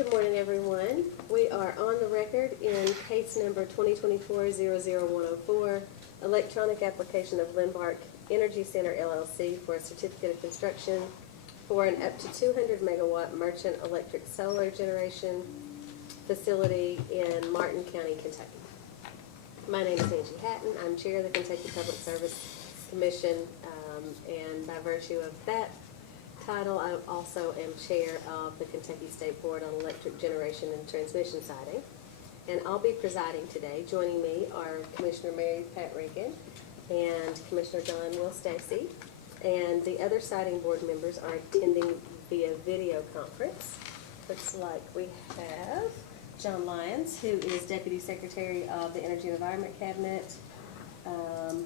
Good morning, everyone. We are on the record in case number 2024-00104, electronic application of Lynn Energy Center LLC for a certificate of construction for an up to 200 megawatt merchant electric solar generation facility in Martin County, Kentucky. My name is Angie Hatton. I'm chair of the Kentucky Public Service Commission, and by virtue of that title, I also am chair of the Kentucky State Board on Electric Generation and Transmission Siting. And I'll be presiding today. Joining me are Commissioner Mary Pat Regan and Commissioner John Will Stacy. And the other siting board members are attending via video conference. Looks like we have John Lyons, who is Deputy Secretary of the Energy and Environment Cabinet,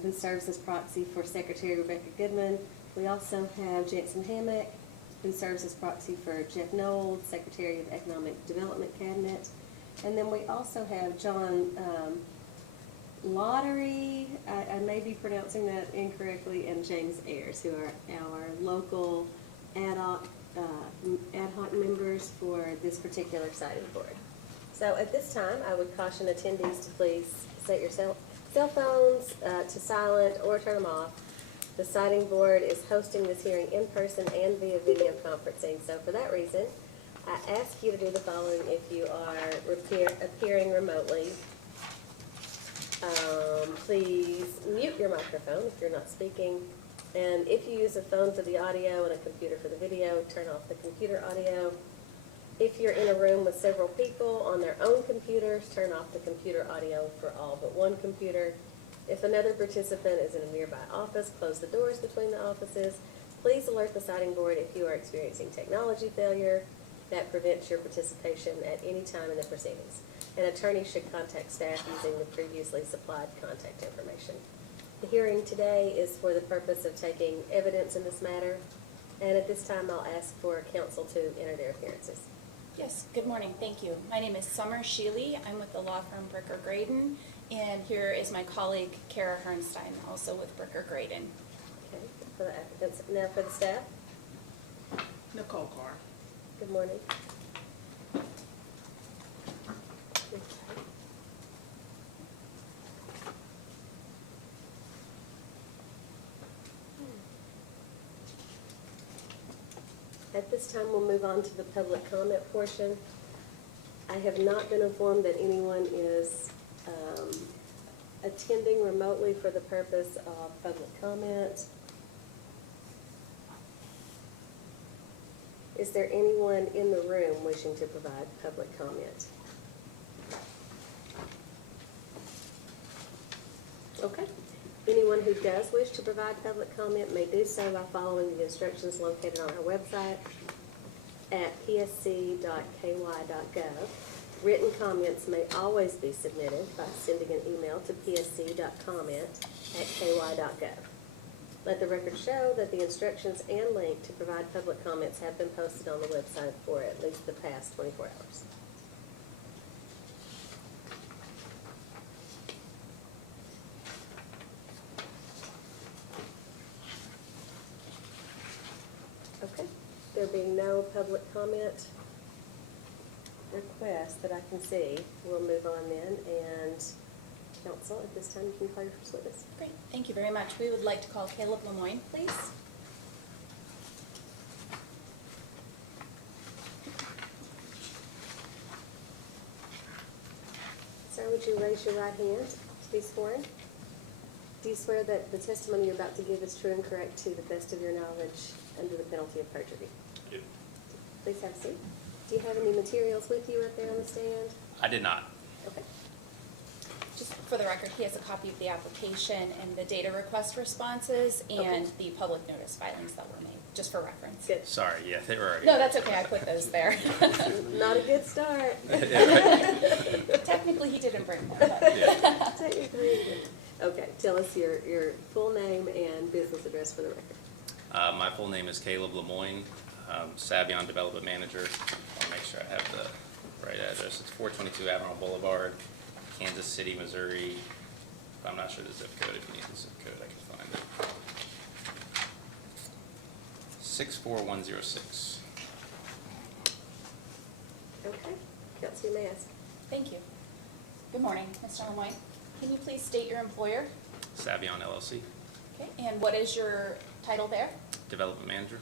who serves as proxy for Secretary Rebecca Goodman. We also have Jansen Hammock, who serves as proxy for Jeff Knoll, Secretary of Economic Development Cabinet. And then we also have John Lottery, I may be pronouncing that incorrectly, and James Ayers, who are our local ad hoc members for this particular siting board. So at this time, I would caution attendees to please set your cell phones to silent or turn them off. The siting board is hosting this hearing in person and via video conferencing. So for that reason, I ask you to do the following if you are appearing remotely. Please mute your microphone if you're not speaking. And if you use a phone for the audio and a computer for the video, turn off the computer audio. If you're in a room with several people on their own computers, turn off the computer audio for all but one computer. If another participant is in a nearby office, close the doors between the offices. Please alert the siting board if you are experiencing technology failure that prevents your participation at any time in the proceedings. An attorney should contact staff using the previously supplied contact information. The hearing today is for the purpose of taking evidence in this matter, and at this time I'll ask for counsel to enter their appearances. Yes, good morning, thank you. My name is Summer Sheely. I'm with the law firm Bricker Graydon, and here is my colleague Kara Hernstein, also with Bricker Graydon. Okay, for the applicants. Now for the staff. Nicole Carr. Good morning. At this time, we'll move on to the public comment portion. I have not been informed that anyone is attending remotely for the purpose of public comment. Is there anyone in the room wishing to provide public comment? Okay. Anyone who does wish to provide public comment may do so by following the instructions located on our website at psc.ky.gov. Written comments may always be submitted by sending an email to psc.comment@ky.gov. Let the record show that the instructions and link to provide public comments have been posted on the website for at least the past 24 hours. Okay, there being no public comment requests that I can see, we'll move on then, and counsel, at this time you can call your first witness. Great, thank you very much. We would like to call Caleb LeMoine, please. Sir, would you raise your right hand to be sworn? Do you swear that the testimony you're about to give is true and correct to the best of your knowledge under the penalty of perjury? Yep. Please have a seat. Do you have any materials with you up there on the stand? I did not. Okay. Just for the record, he has a copy of the application and the data request responses and the public notice filings that were made, just for reference. Good. Sorry, yeah, they were already. No, that's okay, I put those there. Not a good start. Technically, he didn't bring them, but. Yeah. Technically, you didn't. Okay, tell us your full name and business address for the record. My full name is Caleb LeMoine, Savion Development Manager. I'll make sure I have the right address. It's 422 Admiral Boulevard, Kansas City, Missouri. I'm not sure the zip code. If you need the zip code, I can find it. 64106. Okay. Council, you may ask. Thank you. Good morning, Mr. LeMoine. Can you please state your employer? Savion LLC, Okay, and what is your title there? Development Manager.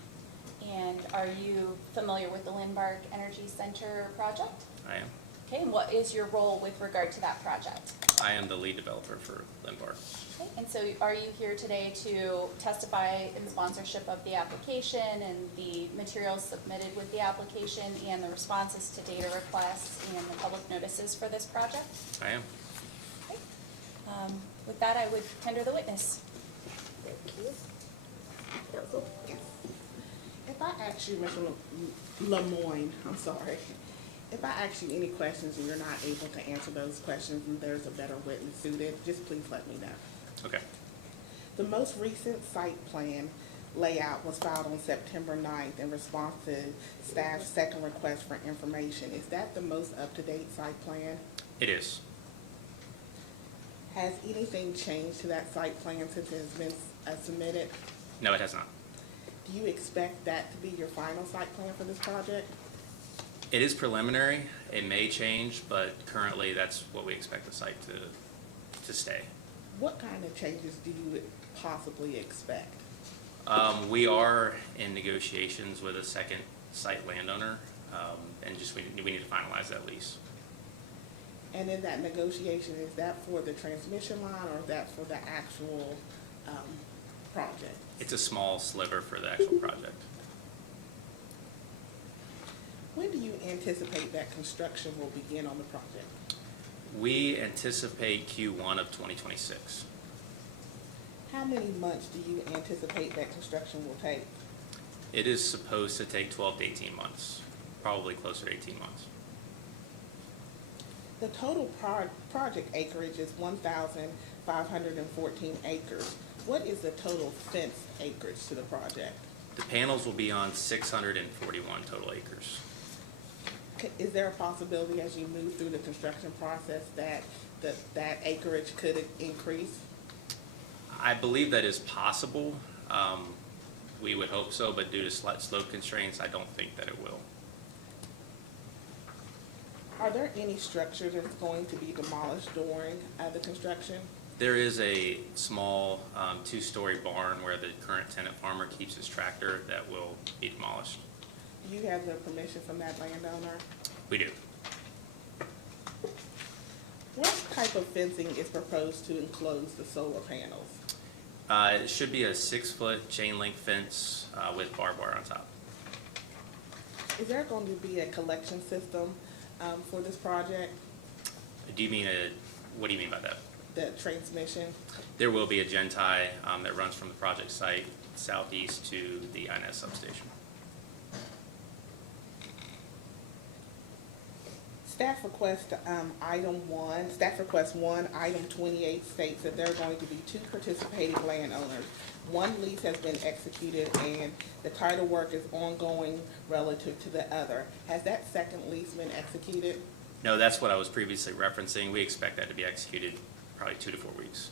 And are you familiar with the Lynn Energy Center project? I am. Okay, and what is your role with regard to that project? I am the lead developer for Lynn. Okay, and so are you here today to testify in sponsorship of the application and the materials submitted with the application and the responses to data requests and the public notices for this project? I am. Okay. With that, I would tender the witness. Thank you. Council? If I ask you, Mr. LeMoine, I'm sorry, if I ask you any questions and you're not able to answer those questions and there's a better witness suited, just please let me know. Okay. The most recent site plan layout was filed on September 9th in response to staff's second request for information. Is that the most up-to-date site plan? It is. Has anything changed to that site plan since it has been submitted? No, it has not. Do you expect that to be your final site plan for this project? It is preliminary. It may change, but currently that's what we expect the site to stay. What kind of changes do you possibly expect? We are in negotiations with a second site landowner, and just we need to finalize that lease. And in that negotiation, is that for the transmission line or is that for the actual project? It's a small sliver for the actual project. When do you anticipate that construction will begin on the project? We anticipate Q1 of 2026. How many months do you anticipate that construction will take? It is supposed to take 12 to 18 months, probably closer to 18 months. The total project acreage is 1,514 acres. What is the total fenced acreage to the project? The panels will be on 641 total acres. Is there a possibility as you move through the construction process that that acreage could increase? I believe that is possible. We would hope so, but due to slope constraints, I don't think that it will. Are there any structures that's going to be demolished during the construction? There is a small two-story barn where the current tenant farmer keeps his tractor that will be demolished. Do you have the permission from that landowner? We do. What type of fencing is proposed to enclose the solar panels? It should be a 6-foot chain link fence with barbed wire on top. Is there going to be a collection system for this project? What do you mean by that? The transmission? There will be a gen-tie that runs from the project site southeast to the INS substation. Staff request request 1, item 28 states that there are going to be 2 participating landowners. One lease has been executed and the title work is ongoing relative to the other. Has that second lease been executed? No, that's what I was previously referencing. We expect that to be executed probably 2 to 4 weeks.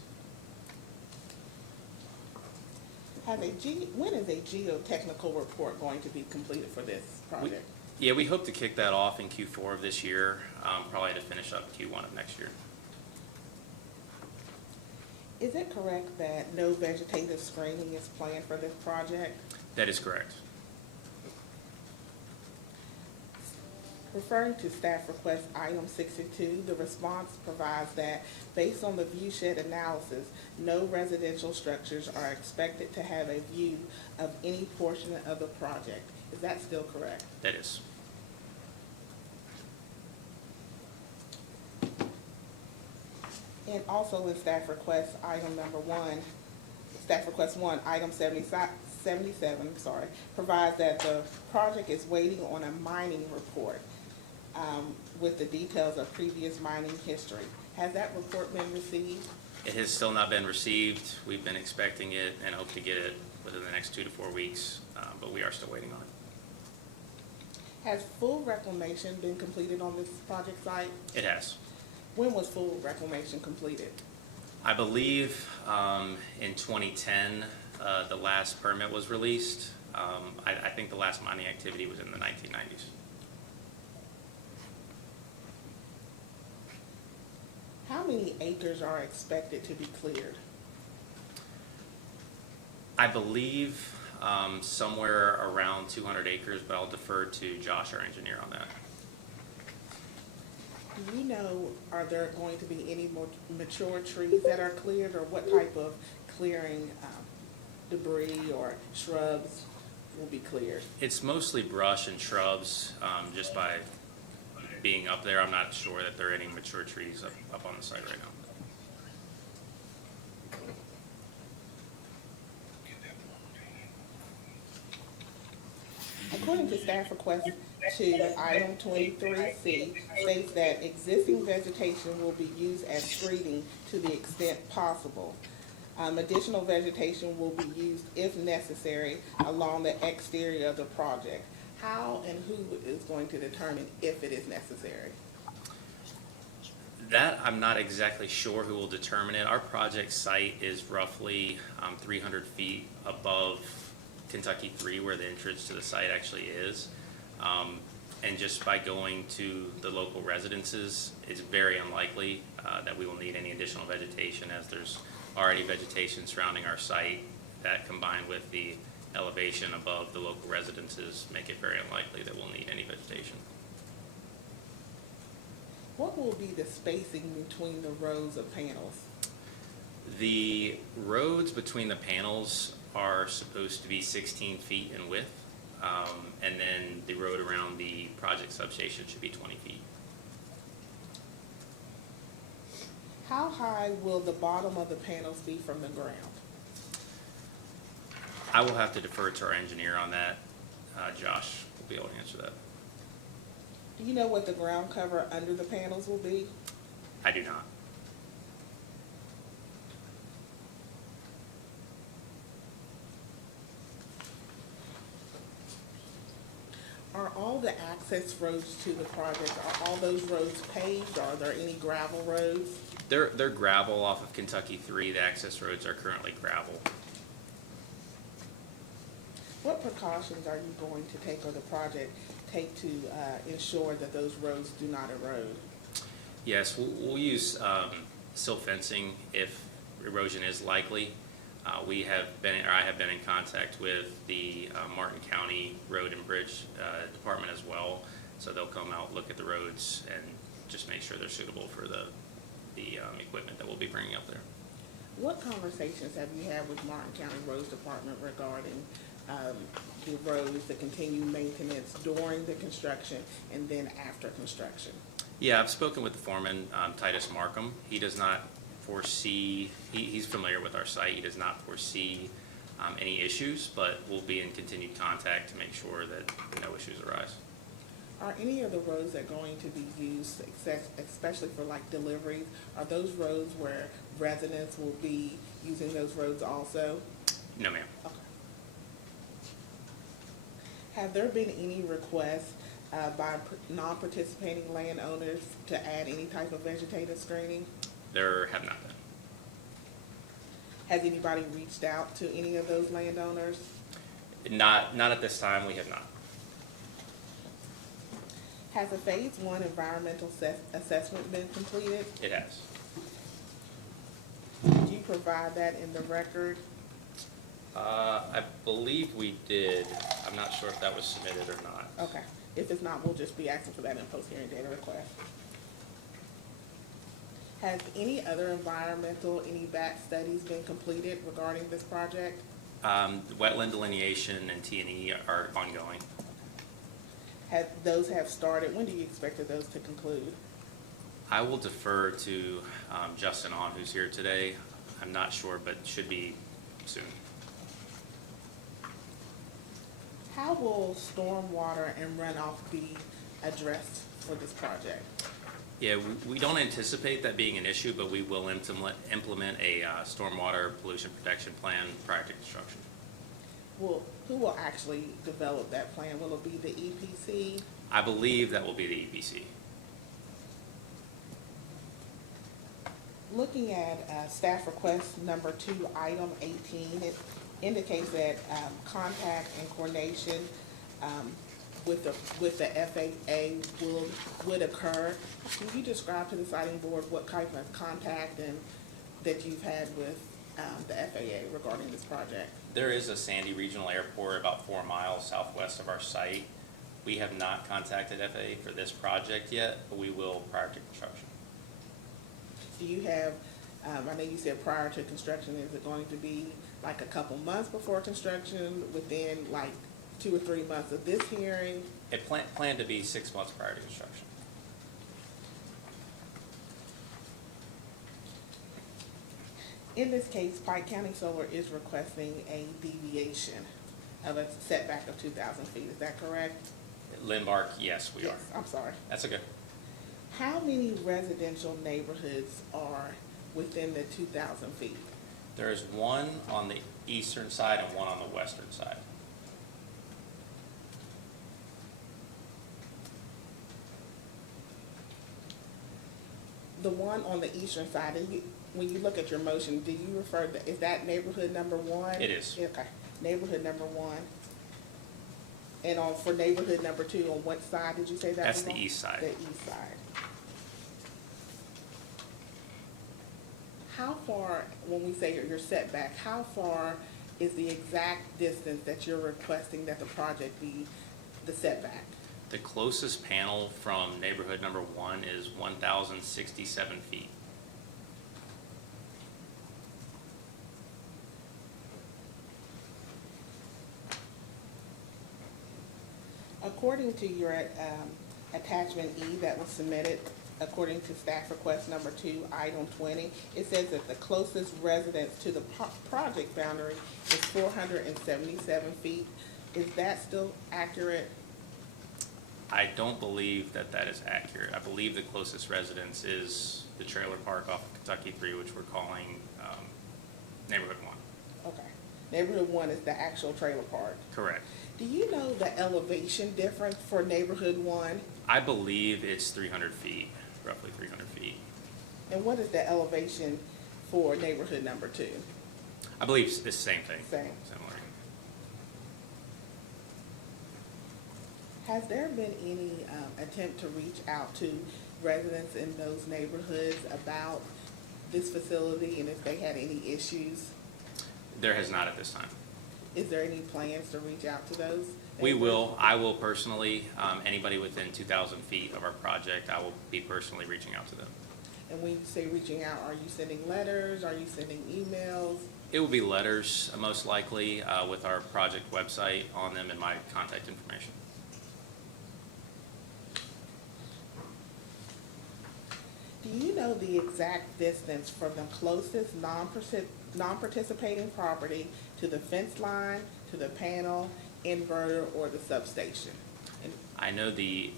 When is a geotechnical report going to be completed for this project? We hope to kick that off in Q4 of this year, probably to finish up Q1 of next year. Is it correct that no vegetative screening is planned for this project? That is correct. Referring to staff request item 62, the response provides that based on the viewshed analysis, no residential structures are expected to have a view of any portion of the project. Is that still correct? That is. And also in staff request item number 1, staff request 1, item 77, provides that the project is waiting on a mining report with the details of previous mining history. Has that report been received? It has still not been received. We've been expecting it and hope to get it within the next 2 to 4 weeks, but we are still waiting on it. Has full reclamation been completed on this project site? It has. When was full reclamation completed? I believe in 2010, the last permit was released. I think the last mining activity was in the 1990s. many acres are expected to be cleared? I believe somewhere around 200 acres, but I'll defer to Josh, our engineer, on that. Do you know, are there going to be any more mature trees that are cleared, or what type of clearing, debris or shrubs will be cleared? It's mostly brush and shrubs. Just by being up there, I'm not sure that there are any mature trees up on the site right now. According to staff request to item 23C, states that existing vegetation will be used as screening to the extent possible. Additional vegetation will be used if necessary along the exterior of the project. How and who is going to determine if it is necessary? That, I'm not exactly sure who will determine it. Our project site is roughly 300 feet above Kentucky 3, where the entrance to the site actually is. And just by going to the local residences, it's very unlikely that we will need any additional vegetation, as there's already vegetation surrounding our site. That, combined with the elevation above the local residences, make it very unlikely that we'll need any vegetation. What will be the spacing between the rows of panels? The roads between the panels are supposed to be 16 feet in width, and then the road around the project substation should be 20 feet. How high will the bottom of the panels be from the ground? I will have to defer to our engineer on that. Josh will be able to answer that. Do you know what the ground cover under the panels will be? I do not. Are all the access roads to the project, are all those roads paved? Are there any gravel roads? They're gravel off of Kentucky 3. The access roads are currently gravel. What precautions are you going to take, or the project take, to ensure that those roads do not erode? Yes, we'll use silt fencing if erosion is likely. I have been in contact with the Martin County Road and Bridge Department as well, so they'll come out, look at the roads, and just make sure they're suitable for the equipment that we'll be bringing up there. What conversations have you had with Martin County Roads Department regarding the roads, the continued maintenance during the construction and then after construction? Yeah, I've spoken with the foreman, Titus Markham. He does not foresee, he's familiar with our site. He does not foresee any issues, but we'll be in continued contact to make sure that no issues arise. Are any of the roads that are going to be used, especially for like deliveries, are those roads where residents will be using those roads also? No, ma'am. Okay. Have there been any requests by non-participating landowners to add any type of vegetative screening? There have not been. Has anybody reached out to any of those landowners? Not at this time. We have not. Has a phase 1 environmental assessment been completed? It has. Did you provide that in the record? I believe we did. I'm not sure if that was submitted or not. Okay. If it's not, we'll just be asking for that in post-hearing data request. Has any other environmental, any back studies been completed regarding this project? Wetland delineation and T&E are ongoing. Those have started. When do you expect those to conclude? I will defer to Justin On, who's here today. I'm not sure, but should be soon. How will stormwater and runoff be addressed for this project? Yeah, we don't anticipate that being an issue, but we will implement a stormwater pollution protection plan prior to construction. Who will actually develop that plan? Will it be the EPC? I believe that will be the EPC. Looking at staff request number 2, item 18, it indicates that contact and coordination with the FAA would occur. Can you describe to the siting board what type of contact that you've had with the FAA regarding this project? There is a Sandy Regional Airport about 4 miles southwest of our site. We have not contacted FAA for this project yet, but we will prior to construction. Do you have, I know you said prior to construction, is it going to be like a couple months before construction, within like 2 or 3 months of this hearing? It planned to be 6 months prior to construction. In this case, Pike County Solar is requesting a deviation of a setback of 2,000 feet, is that correct? Lynn, yes, we are. Yes, I'm sorry. That's okay. How many residential neighborhoods are within the 2,000 feet? There is one on the eastern side and one on the western side. The one on the eastern side, when you look at your motion, do you refer to, is that neighborhood number 1? It is. Okay, neighborhood number 1. And for neighborhood number 2, on what side did you say that was That's on? the east side. The east side. How far, when we say your setback, how far is the exact distance that you're requesting that the project be the setback? The closest panel from neighborhood number 1 is 1,067 feet. According to your attachment E that was submitted, according to staff request number 2, item 20, it says that the closest residence to the project boundary is 477 feet. Is that still accurate? I don't believe that that is accurate. I believe the closest residence is the trailer park off of Kentucky 3, which we're calling neighborhood 1. Okay. Neighborhood 1 is the actual trailer park. Correct. Do you know the elevation difference for neighborhood 1? I believe it's 300 feet, roughly 300 feet. And what is the elevation for neighborhood number 2? I believe it's the same thing. Same. Similar. Has there been any attempt to reach out to residents in those neighborhoods about this facility and if they had any issues? There has not at this time. Is there any plans to reach out to those? We will. I will personally, anybody within 2,000 feet of our project, I will be personally reaching out to them. And when you say reaching out, are you sending letters? Are you sending emails? It will be letters, most likely, with our project website on them and my contact information. Do you know the exact distance from the closest non-participating property to the fence line, to the panel, inverter, or the substation? And I know the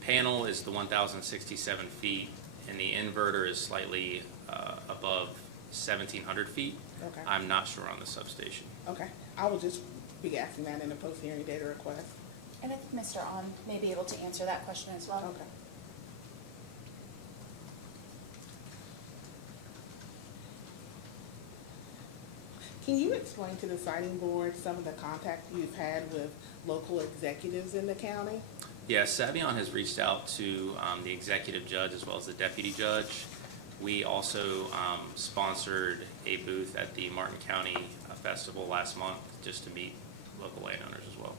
panel is the 1,067 feet, and the inverter is slightly above 1,700 feet. Okay. I'm not sure on the substation. Okay, I will just be asking that in a post-hearing data request. And I think Mr. On may be able to answer that question as well. Okay. Can you explain to the siting board some of the contact you've had with local executives in the county? Yes, Savion has reached out to the executive judge as well as the deputy judge. We also sponsored a booth at the Martin County Festival last month just to meet local landowners as well.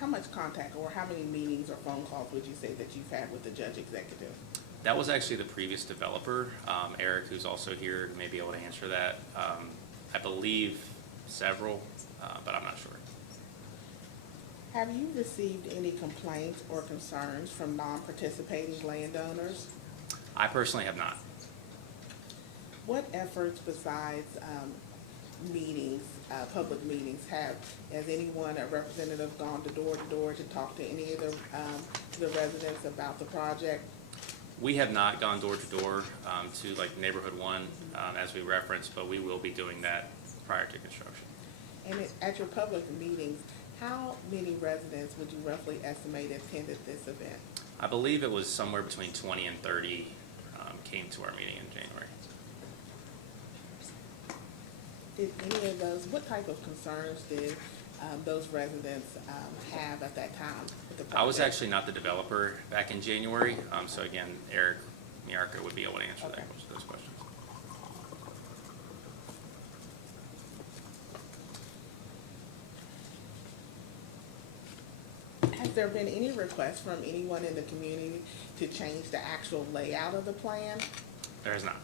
How much contact or how many meetings or phone calls would you say that you've had with the judge executive? That was actually the previous developer, Eric, who's also here, may be able to answer that. I believe several, but I'm not sure. Have you received any complaints or concerns from non-participating landowners? I personally have not. What efforts besides meetings, public meetings, has anyone, a representative, gone to door to talk to any of the residents about the project? We have not gone door to door to like neighborhood 1 as we referenced, but we will be doing that prior to construction. And at your public meetings, how many residents would you roughly estimate attended this event? I believe it was somewhere between 20 and 30 came to our meeting in January. Did any of those, what type of concerns did those residents have at that time with the project? I was actually not the developer back in January, so again, Eric Miarka would be able to answer Okay. those questions. Has there been any request from anyone in the community to change the actual layout of the plan? There is not.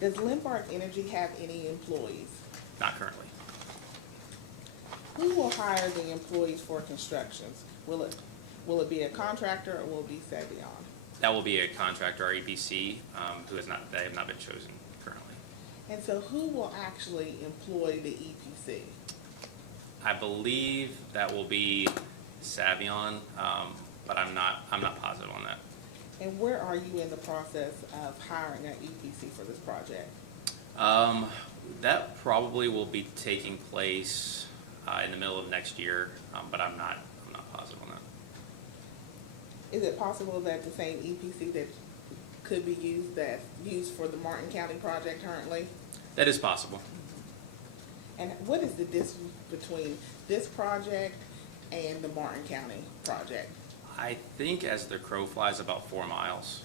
Does Lynn Energy have any employees? Not currently. Who will hire the employees for constructions? Will it be a contractor or will it be Savion? That will be a contractor, our EPC, they have not been chosen currently. And so who will actually employ the EPC? I believe that will be Savion, but I'm not positive on that. And where are you in the process of hiring an EPC for this project? That probably will be taking place in the middle of next year, but I'm not positive on that. Is it possible that the same EPC that could be used for the Martin County project currently? That is possible. And what is the distance between this project and the Martin County project? I think as the crow flies, about 4 miles.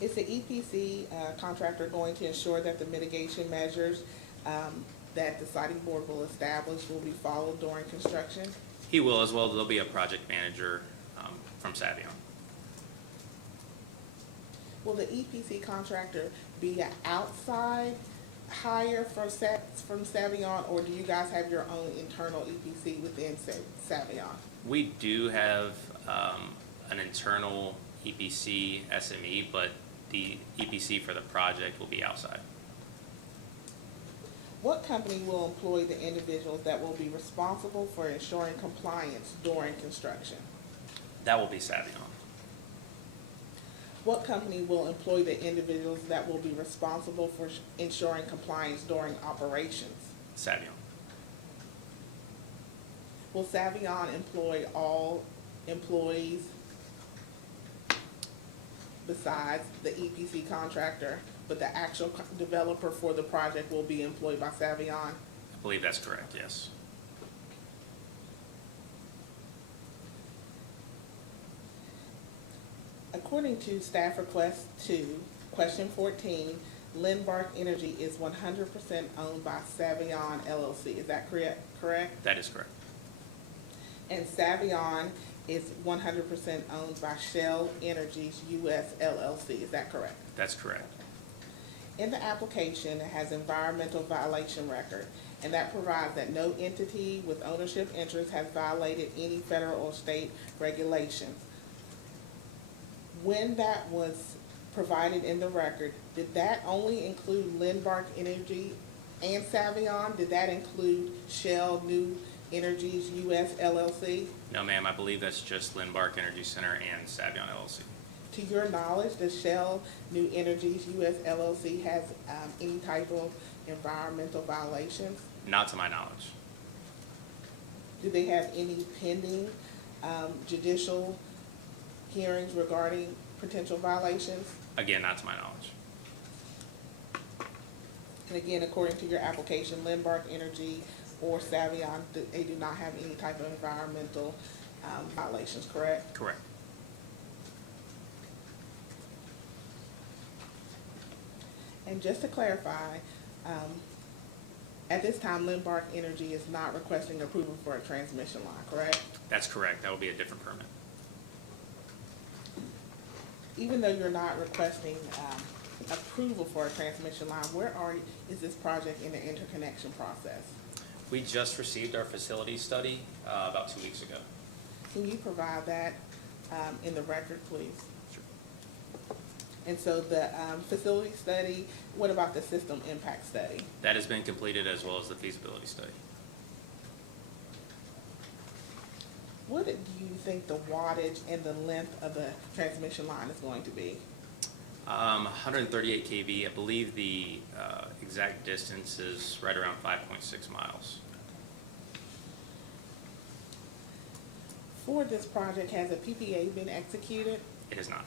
Is the EPC contractor going to ensure that the mitigation measures that the siting board will establish will be followed during construction? He will as well. There'll be a project manager from Savion. Will the EPC contractor be an outside hire from Savion, or do you guys have your own internal EPC within Savion? We do have an internal EPC SME, but the EPC for the project will be outside. What company will employ the individuals that will be responsible for ensuring compliance during construction? That will be Savion. What company will employ the individuals that will be responsible for ensuring compliance during operations? Savion. Will Savion employ all employees besides the EPC contractor, but the actual developer for the project will be employed by Savion? I believe that's correct, yes. According to staff request 2, question 14, Lynn Energy is 100% owned by Savion LLC. Is that correct? That is correct. And Savion is 100% owned by Shell Energies US LLC. Is that correct? That's correct. In the application, it has environmental violation record, and that provides that no entity with ownership interest has violated any federal or state regulations. When that was provided in the record, did that only include Lynn Energy and Savion? Did that include Shell New Energies US LLC? No, ma'am, I believe that's just Lynn Energy Center and Savion LLC. To your knowledge, does Shell New Energies US LLC has any type of environmental violations? Not to my knowledge. Do they have any pending judicial hearings regarding potential violations? Again, not to my knowledge. And again, according to your application, Lynn Energy or Savion, they do not have any type of environmental violations, correct? Correct. And just to clarify, at this time, Lynn Energy is not requesting approval for a transmission line, correct? That's correct. That will be a different permit. Even though you're not requesting approval for a transmission line, is this project in the interconnection process? We just received our facility study about 2 weeks ago. Can you provide that in the record, please? Sure. And so the facility study, what about the system impact study? That has been completed as well as the feasibility study. What do you think the wattage and the length of the transmission line is going to be? 138 kV. I believe the exact distance is right around 5.6 miles. For this project, has a PPA been executed? It is not.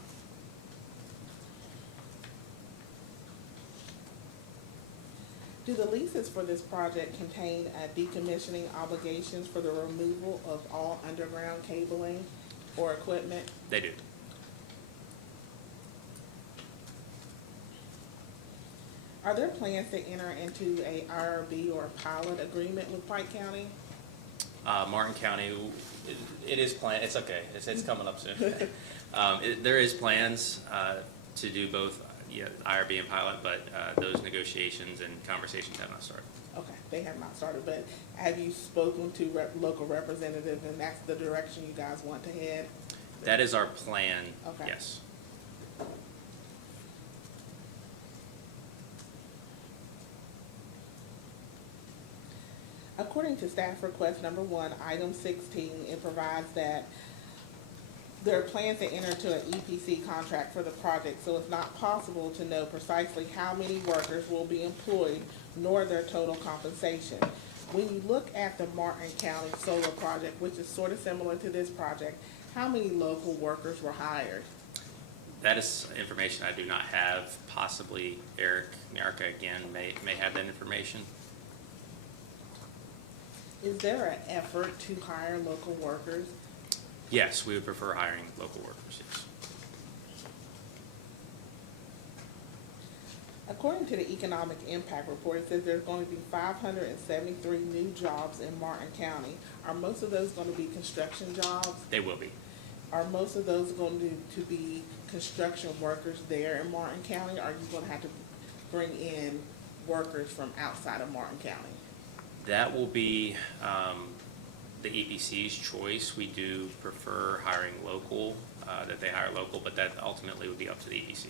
Do the leases for this project contain decommissioning obligations for the removal of all underground cabling or equipment? They do. Are there plans to enter into a IRB or pilot agreement with Pike County? Martin County, it is planned, it's okay, it's coming up soon. There is plans to do both, IRB and pilot, but those negotiations and conversations have not started. Okay, they have not started, but have you spoken to local representatives and that's the direction you guys want to head? That is our plan, Okay. yes. According to staff request number 1, item 16, it provides that there are plans to enter into an EPC contract for the project, so it's not possible to know precisely how many workers will be employed, nor their total compensation. When you look at the Martin County solar project, which is sort of similar to this project, how many local workers were hired? That is information I do not have. Possibly Erica again may have that information. Is there an effort to hire local workers? Yes, we would prefer hiring local workers, yes. According to the economic impact report, it says there's going to be 573 new jobs in Martin County. Are most of those going to be construction jobs? They will be. Are most of those going to be construction workers there in Martin County? Or are you going to have to bring in workers from outside of Martin County? That will be the EPC's choice. We do prefer hiring local, that they hire local, but that ultimately would be up to the EPC.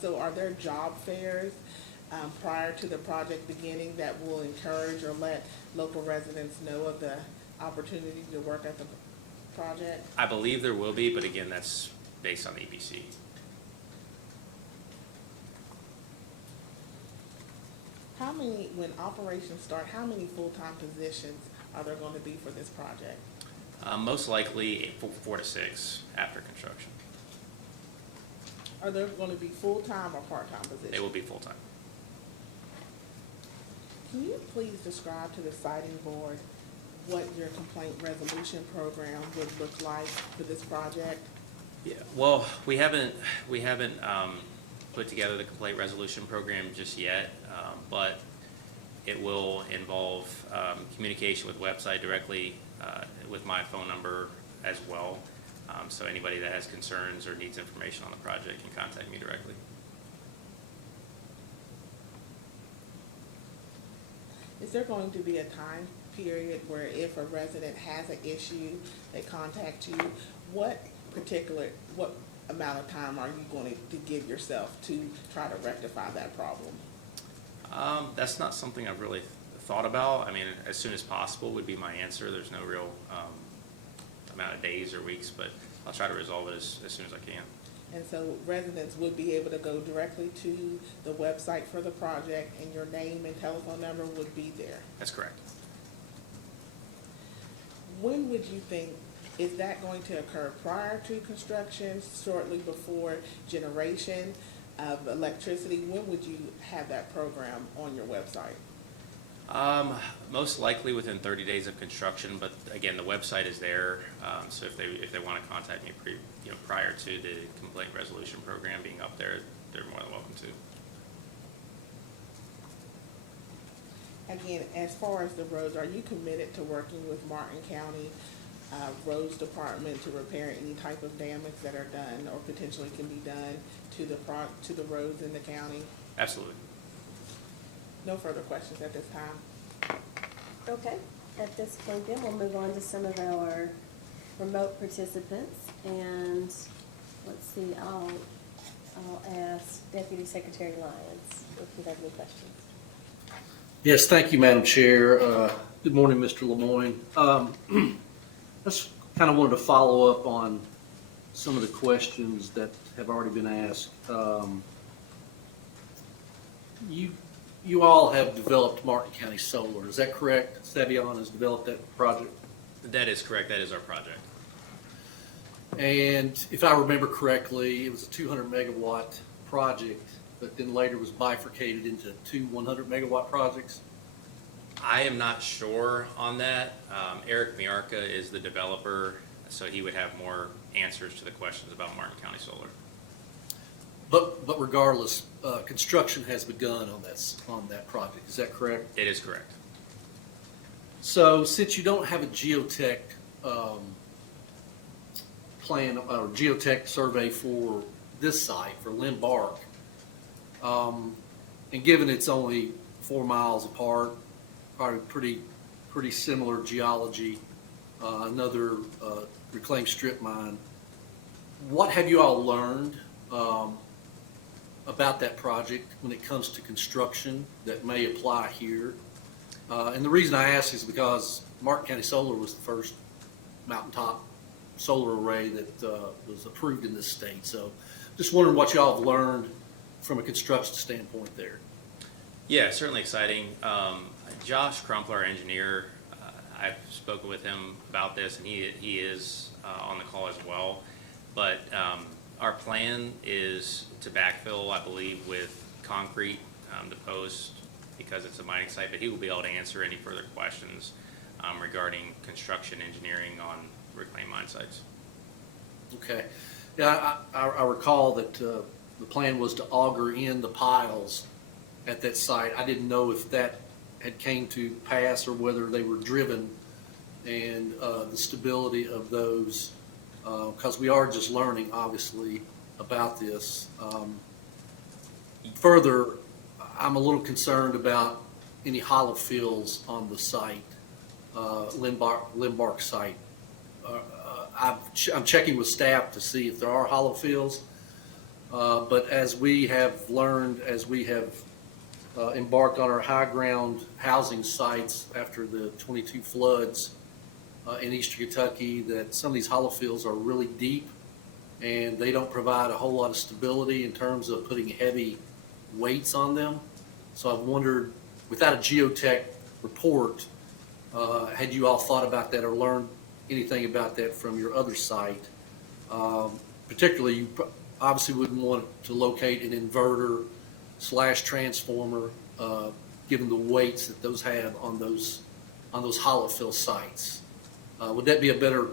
So are there job fairs prior to the project beginning that will encourage or let local residents know of the opportunity to work at the project? I believe there will be, but again, that's based on the EPC. How many, when operations start, how many full-time positions are there going to be for this project? Most likely 4 to 6 after construction. Are there going to be full-time or part-time positions? They will be full-time. Can you please describe to the siting board what your complaint resolution program would look like for this project? Yeah, well, we haven't put together the complaint resolution program just yet, but it will involve communication with the website directly with my phone number as well. So anybody that has concerns or needs information on the project can contact me directly. Is there going to be a time period where if a resident has an issue, they contact you? What amount of time are you going to give yourself to try to rectify that problem? That's not something I've really thought about. I mean, as soon as possible would be my answer. There's no real amount of days or weeks, but I'll try to resolve it as soon as I can. And so residents would be able to go directly to the website for the project and your name and telephone number would be there. That's correct. When would you think, is that going to occur prior to construction, shortly before generation of electricity? When would you have that program on your website? Most likely within 30 days of construction, but again, the website is there, so if they want to contact me prior to the complaint resolution program being up there, they're more than welcome to. Again, as far as the roads, are you committed to working with Martin County Roads Department to repair any type of damage that are done or potentially can be done to the roads in the county? Absolutely. No further questions at this time. Okay, at this point then, we'll move on to some of our remote participants, and let's see, I'll ask Deputy Secretary Lyons if you have any questions. Yes, thank you, Madam Chair. Good morning, Mr. LeMoine. I just kind of wanted to follow up on some of the questions that have already been asked. You all have developed Martin County Solar, is that correct? Savion has developed that project? That is correct. That is our project. And if I remember correctly, it was a 200 megawatt project. but then later was bifurcated into two 100 megawatt projects? I am not sure on that. Eric Miarka is the developer, so he would have more answers to the questions about Martin County Solar. But regardless, construction has begun on that project, is that correct? It is correct. So since you don't have a geotech plan or geotech survey for this site, for Lynn Bark, and given it's only 4 miles apart, probably pretty similar geology, another reclaimed strip mine, what have you all learned about that project when it comes to construction that may apply here? And the reason I ask is because Martin County Solar was the first mountaintop solar array that was approved in this state. So just wondering what y'all have learned from a construction standpoint there. Yeah, certainly exciting. Josh Kumler, our engineer, I've spoken with him about this, and he is on the call as well. But our plan is to backfill, I believe, with concrete the post because it's a mining site, but he will be able to answer any further questions regarding construction engineering on reclaimed mine sites. Okay. Yeah, I recall that the plan was to auger in the piles at that site. I didn't know if that had came to pass or whether they were driven, and the stability of those, because we are just learning, obviously, about this. Further, I'm a little concerned about any hollow fills on the site, Lynn Bark site. I'm checking with staff to see if there are hollow fills, but as we have learned, as we have embarked on our high ground housing sites after the 22 floods in eastern Kentucky, that some of these hollow fills are really deep and they don't provide a whole lot of stability in terms of putting heavy weights on them. So I've wondered, without a geotech report, had you all thought about that or learned anything about that from your other site? Particularly, you obviously wouldn't want to locate an inverter / transformer, given the weights that those have on those hollow fill sites. Would that be a better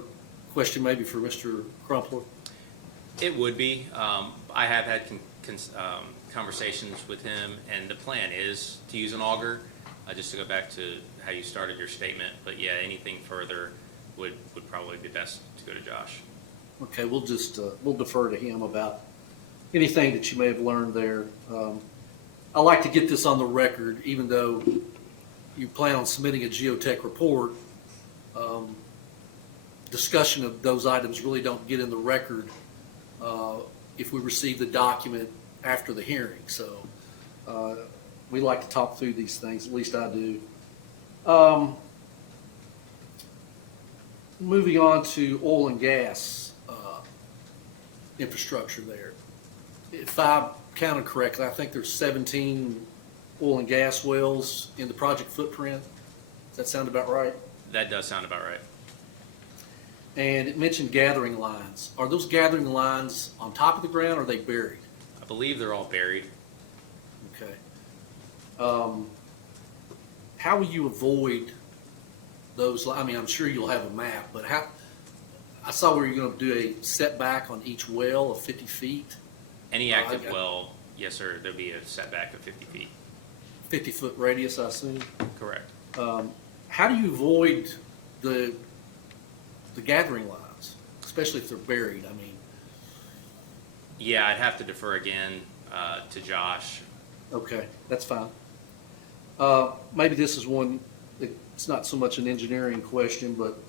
question maybe for Mr. Crumpler? It would be. I have had conversations with him, and the plan is to use an auger, just to go back to how you started your statement. But yeah, anything further would probably be best to go to Josh. Okay, we'll defer to him about anything that you may have learned there. I like to get this on the record, even though you plan on submitting a geotech report. Discussion of those items really don't get in the record if we receive the document after the hearing. So we like to talk through these things, at least I do. Moving on to oil and gas infrastructure there. If I counted correctly, I think there's 17 oil and gas wells in the project footprint. Does that sound about right? That does sound about right. And it mentioned gathering lines. Are those gathering lines on top of the ground or are they buried? I believe they're all buried. Okay. How will you avoid those? I mean, I'm sure you'll have a map, but I saw where you're going to do a setback on each well of 50 feet. Any active well, yes, sir, there'll be a setback of 50 feet. 50-foot radius, I assume. Correct. How do you avoid the gathering lines, especially if they're buried? I mean, Yeah, I'd have to defer again to Josh. okay, that's fine. Maybe this is one, it's not so much an engineering question, but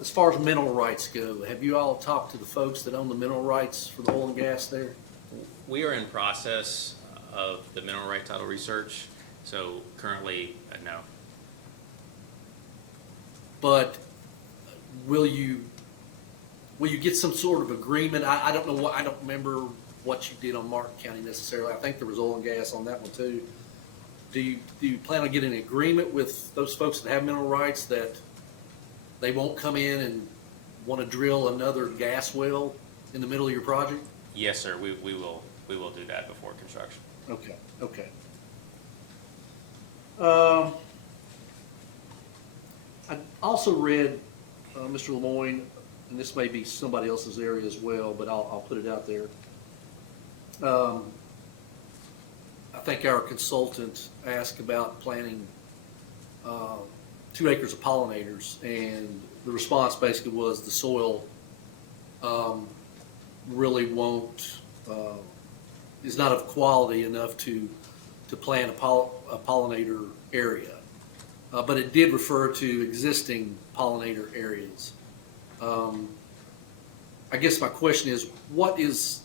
as far as mineral rights go, have you all talked to the folks that own the mineral rights for the oil and gas there? We are in process of the mineral right title research, so currently, no. But will you get some sort of agreement? I don't know I don't remember what you did on Martin County necessarily. I think there was oil and gas on that one too. Do you plan on getting an agreement with those folks that have mineral rights that they won't come in and want to drill another gas well in the middle of your project? Yes, sir, we will we will do that before construction. Okay, okay. I also read, Mr. LeMoine, and this may be somebody else's area as well, but I'll put it out there. I think our consultant asked about planting 2 acres of pollinators, and the response basically was the soil really is not of quality enough to plant a pollinator area. But it did refer to existing pollinator areas. I guess my question is, what is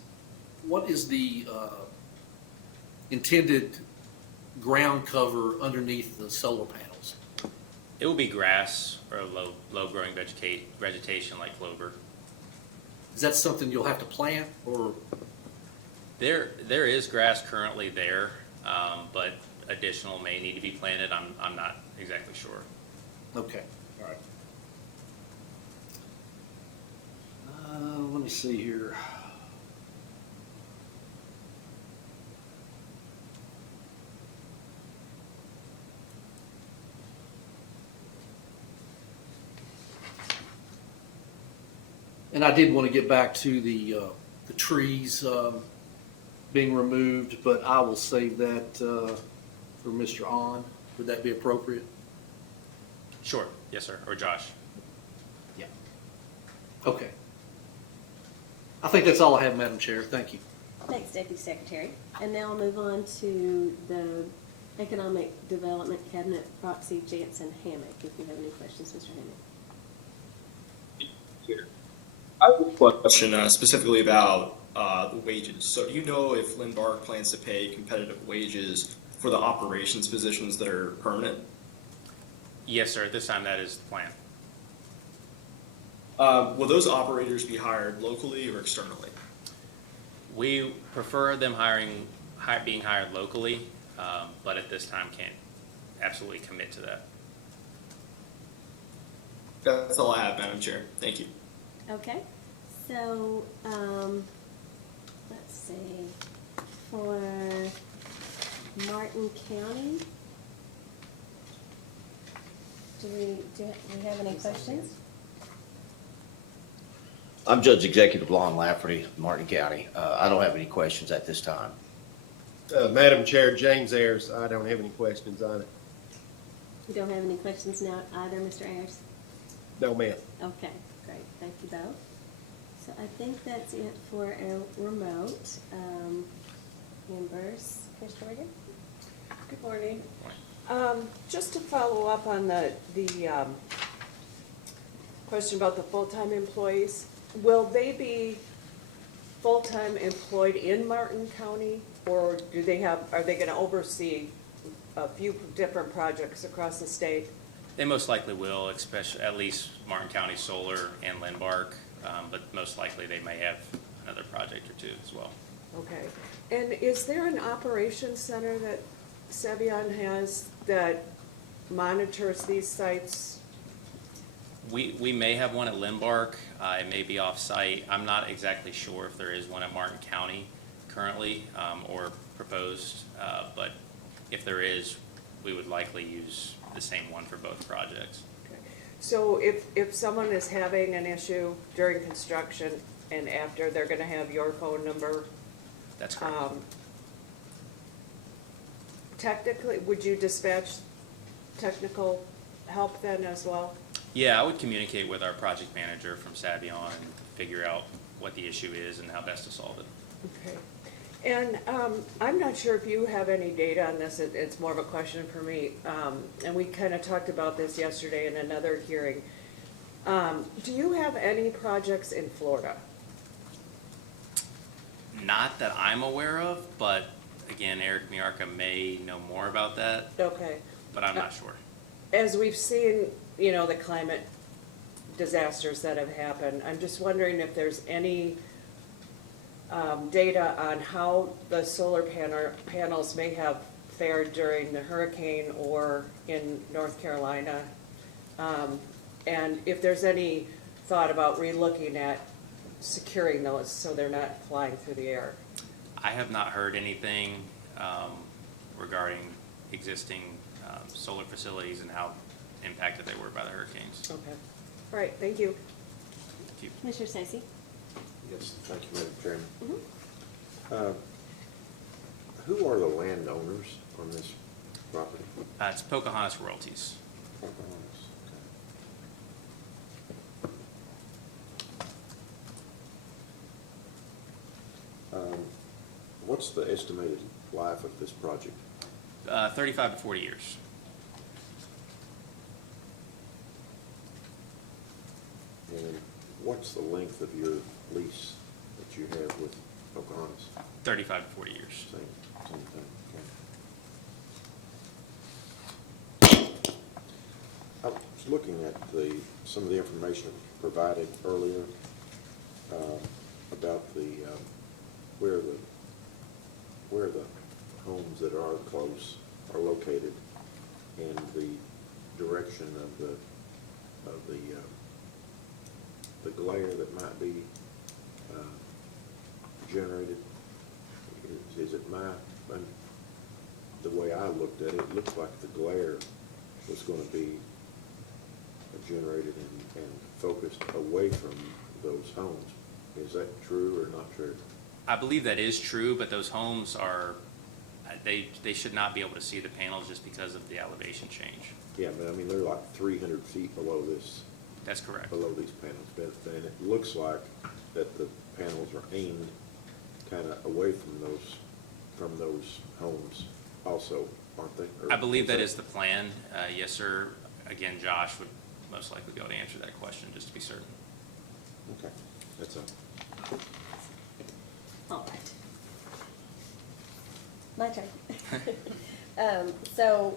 the intended ground cover underneath the solar panels? It will be grass or low growing vegetation like clover. Is that something you'll have to plant, or? There is grass currently there, but additional may need to be planted. I'm not exactly sure. Okay, all right. Let me see here. And I did want to get back to the trees being removed, but I will save that for Mr. On. Would that be appropriate? Sure, yes, sir, or Josh. Yeah. Okay. I think that's all I have, Madam Chair. Thank you. Thanks, Deputy Secretary. And now I'll move on to the Economic Development Cabinet Proxy Jansen Hammock, if you have any questions, Mr. Hammock. Here. I have a question specifically about the wages. So do you know if Lynn plans to pay competitive wages for the operations positions that are permanent? Yes, sir, at this time that is the plan. Will those operators be hired locally or externally? We prefer them being hired locally, but at this time can't absolutely commit to that. That's all I have, Madam Chair. Thank you. Okay, so, let's see, for Martin County, do we have any questions? I'm Judge Executive Lon Lafferty, Martin County. I don't have any questions at this time. Madam Chair, James Ayers, I don't have any questions on it. You don't have any questions now either, Mr. Ayers? No, ma'am. Okay, great, thank you both. So I think that's it for our remote members. Commissioner Reagan? Good morning. Just to follow up on the question about the full-time employees, will they be full-time employed in Martin County, or are they gonna oversee a few different projects across the state? They most likely will, especially at least Martin County Solar and Lynn, but most likely they may have another project or two as well. Okay, and is there an operations center that Savion has that monitors these sites? We may have one at Lynn. It may be off-site. I'm not exactly sure if there is one at Martin County currently or proposed, but if there is, we would likely use the same one for both projects. Okay. So if someone is having an issue during construction and after, they're gonna have your phone number? That's correct. Technically, would you dispatch technical help then as well? Yeah, I would communicate with our project manager from Savion and figure out what the issue is and how best to solve it. Okay. And I'm not sure if you have any data on this. It's more of a question for me. And we kind of talked about this yesterday in another hearing. Do you have any projects in Florida? Not that I'm aware of, but again, Eric Miarca may know more about that, Okay. but I'm not sure. As we've seen, the climate disasters that have happened, I'm just wondering if there's any data on how the solar panels may have fared during the hurricane or in North Carolina. And if there's any thought about relooking at securing those so they're not flying through the air. I have not heard anything regarding existing solar facilities and how impacted they were by the hurricanes. Okay. All right, thank you. Thank you. Commissioner Stacy? Yes, thank you, Madam Chairman. Who are the landowners on this property? It's Pocahontas Royalties. What's the estimated life of this project? 35 to 40 years. And what's the length of your lease that you have with Pocahontas? 35 to 40 years. Same thing, okay. I was looking at some of the information provided earlier about where the homes that are close are located and the direction of the glare that might be generated. Is it the way I looked at it, it looked like the glare was going to be generated and focused away from those homes. Is that true or not true? I believe that is true, but those homes are, they should not be able to see the panels just because of the elevation change. Yeah, but I mean, they're like 300 feet below this, That's correct. below these panels. But then it looks like that the panels are aimed kind of away from those homes also, aren't they? Or I believe that is the plan. Yes, sir. Again, Josh would most likely be able to answer that question just to be certain. Okay, that's all. All right. My turn. So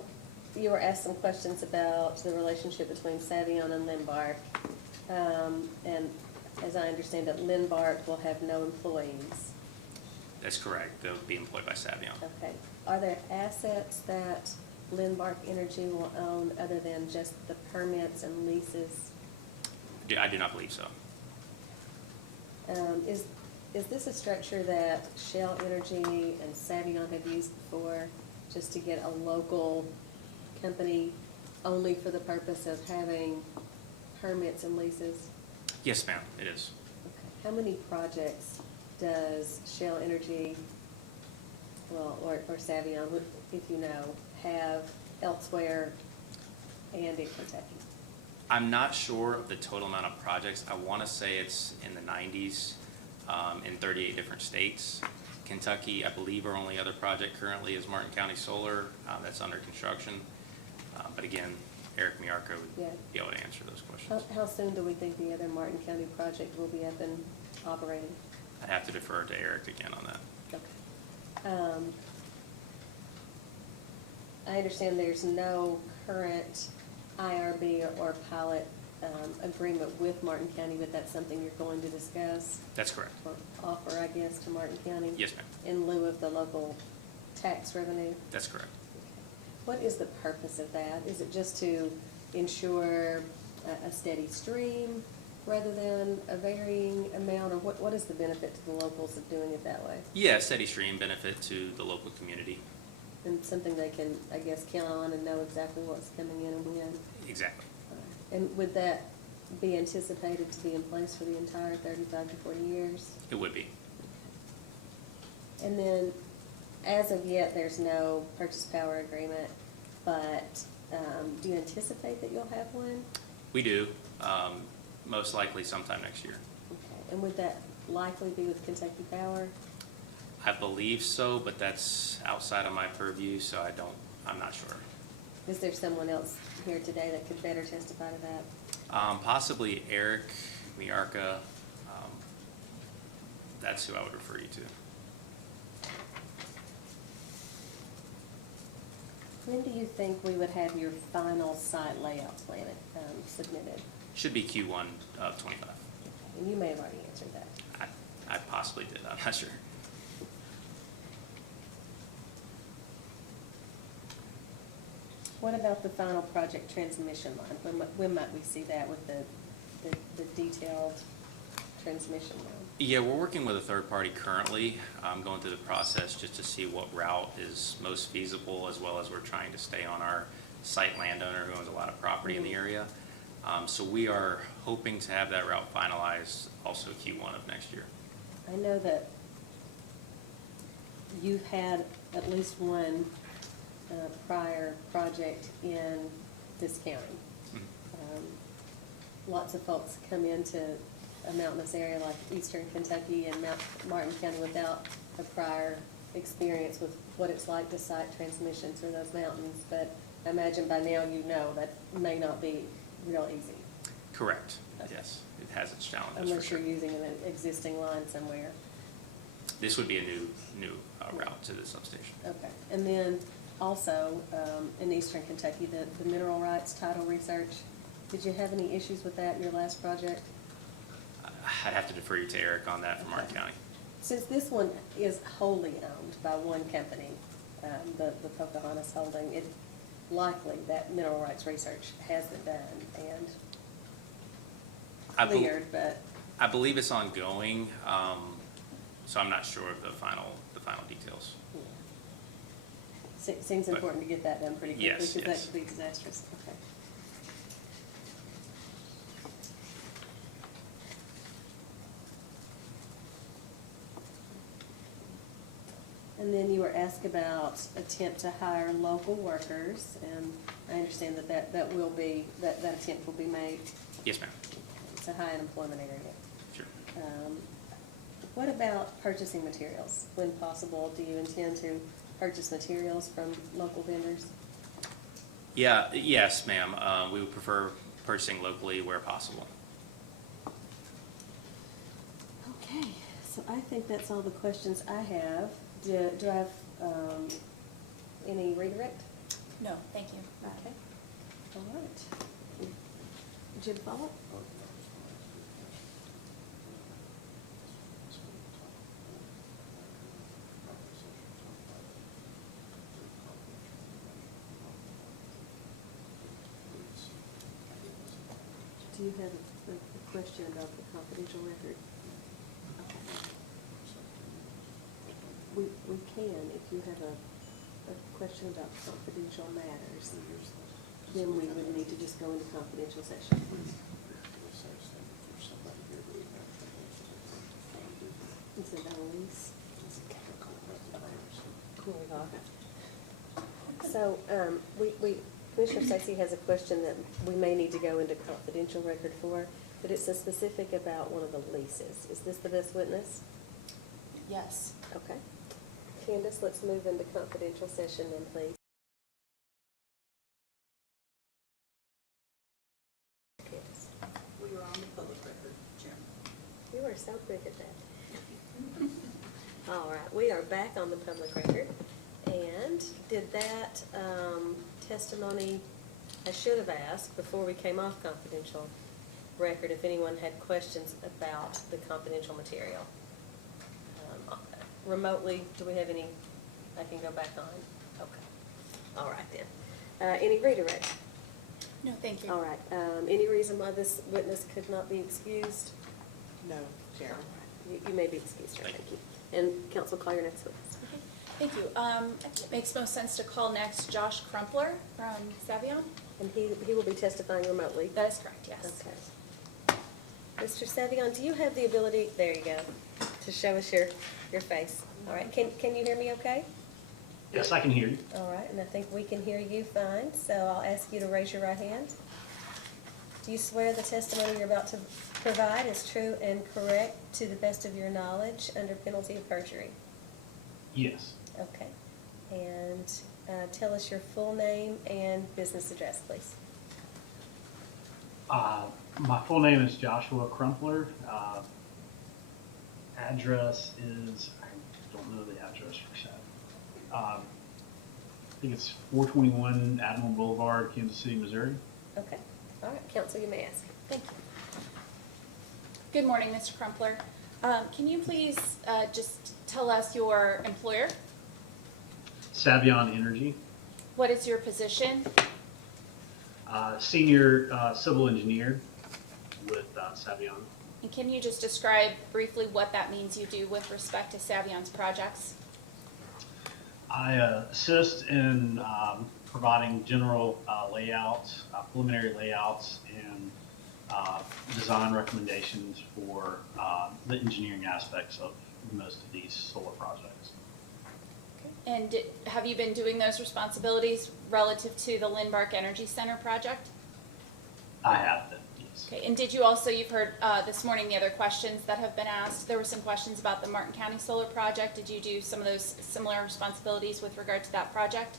you were asked some questions about the relationship between Savion and Lynn-Bark. And as I understand it, Lynn-Bark will have no employees. That's correct. They'll be employed by Savion. Okay. Are there assets that Lynn-Bark Energy will own other than just the permits and leases? I do not believe so. Is this a structure that Shell Energy and Savion have used before, just to get a local company only for the purpose of having permits and leases? Yes, ma'am, it is. Okay. How many projects does Shell Energy, well, or Savion, if you know, have elsewhere and in Kentucky? I'm not sure of the total amount of projects. I want to say it's in the 90s in 38 different states. Kentucky, I believe our only other project currently is Martin County Solar. That's under construction. But again, Eric Miarco would be able to answer those questions. How soon do we think the other Martin County project will be up and operating? I'd have to defer to Eric again on that. Okay. I understand there's no current IRB or pilot agreement with Martin County, but that's something you're going to discuss That's correct. or offer, I guess, to Martin County? Yes, ma'am. In lieu of the local tax revenue? That's correct. What is the purpose of that? Is it just to ensure a steady stream rather than a varying amount? Or what is the benefit to the locals of doing it that way? Yeah, steady stream benefit to the local community. And something they can, I guess, count on and know exactly what's coming in and when? Exactly. And would that be anticipated to be in place for the entire 35 to 40 years? It would be. And then, as of yet, there's no purchase power agreement, but do you anticipate that you'll have one? We do, most likely sometime next year. Okay. And would that likely be with Kentucky Power? I believe so, but that's outside of my purview, so I'm not sure. Is there someone else here today that could better testify to that? Possibly Eric Miarca. That's who I would refer you to. When do you think we would have your final site layout plan submitted? Should be Q1 of 25. Okay. And you may have already answered that. I possibly did, I'm not sure. What about the final project transmission line? When might we see that with the detailed transmission line? Yeah, we're working with a third party currently, going through the process just to see what route is most feasible, as well as we're trying to stay on our site landowner who owns a lot of property in the area. So we are hoping to have that route finalized also Q1 of next year. I know that you've had at least one prior project in this county. Lots of folks come into a mountainous area like eastern Kentucky and Martin County without a prior experience with what it's like to site transmission through those mountains. But I imagine by now you know that may not be real easy. Correct, Okay. yes. It has its challenges for Unless sure. you're using an existing line somewhere. This would be a new route to the substation. Okay. And then also, in eastern Kentucky, the mineral rights title research, did you have any issues with that in your last project? I'd have to defer you to Eric on that from Martin County. Since this one is wholly owned by one company, the Pocahontas Holding, it likely that mineral rights research has been done and I bel- cleared, but I believe it's ongoing, so I'm not sure of the final details. seems But- important to get that done pretty quickly Yes, because yes. that could be disastrous. Okay. And then you were asked about attempt to hire local workers, and I understand that will be, that attempt will be made. Yes, ma'am. It's a high unemployment area. Sure. What about purchasing materials? When possible, do you intend to purchase materials from local vendors? Yeah, yes, ma'am. We would prefer purchasing locally where possible. Okay, so I think that's all the questions I have. Do I have any redirect? No, thank you. Okay. All right. Jim follow? Do you have a question about the confidential record? We can, if you have a question about confidential matters, then we would need to just go into confidential session. Is it Annalise? So, Commissioner Stacy has a question that we may need to go into confidential record for, but it's a specific about one of the leases. Is this the best witness? Yes. Okay. Candace, let's move into confidential session then, please. Candace, We are on the public record, Chairman. you are so quick at that. All right, we are back on the public record. And did that testimony, I should have asked before we came off confidential record if anyone had questions about the confidential material. Remotely, do we have any, I can go back on? Okay. All right then. Any redirect? No, thank you. All right. Any reason why this witness could not be excused? No, Chairman. You may be excused, sir. Thank you. And counsel, call your next witness. Okay, thank you. I think it makes most sense to call next Josh Crumpler from Savion. And he will be testifying remotely. That is correct, yes. Okay. Mr. Savion, do you have the ability, there you go, to show us your face? All right, can you hear me okay? Yes, I can hear you. All right, and I think we can hear you fine, so I'll ask you to raise your right hand. Do you swear the testimony you're about to provide is true and correct to the best of your knowledge under penalty of perjury? Yes. Okay. And tell us your full name and business address, please. My full name is Joshua Crumpler. Address is, I don't know the address for sure. I think it's 421 Admiral Boulevard, Kansas City, Missouri. Okay. All right, counsel, you may ask. Thank you. Good morning, Mr. Crumpler. Can you please just tell us your employer? Savion Energy. What is your position? Senior civil engineer with Savion. And can you just describe briefly what that means you do with respect to Savion's projects? I assist in providing general layouts, preliminary layouts, and design recommendations for the engineering aspects of most of these solar projects. And have you been doing those responsibilities relative to the Lynn Energy Center project? I have been, yes. Okay, and did you also, you've heard this morning the other questions that have been asked. There were some questions about the Martin County Solar Project. Did you do some of those similar responsibilities with regard to that project?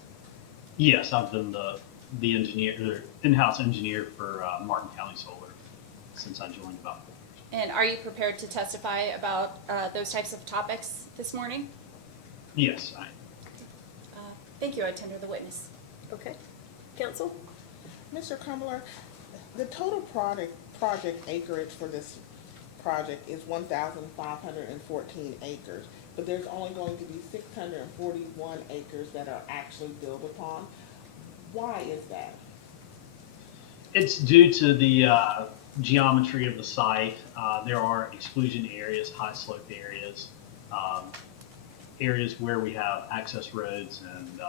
Yes, I've been the engineer, the in-house engineer for Martin County Solar since I joined about 4 years. And are you prepared to testify about those types of topics this morning? Yes, I am. Thank you. I tender the witness. Okay. Counsel? Mr. Kumler, the total project acreage for this project is 1,514 acres, but there's only going to be 641 acres that are actually built upon. Why is that? It's due to the geometry of the site. There are exclusion areas, high slope areas, areas where we have access roads and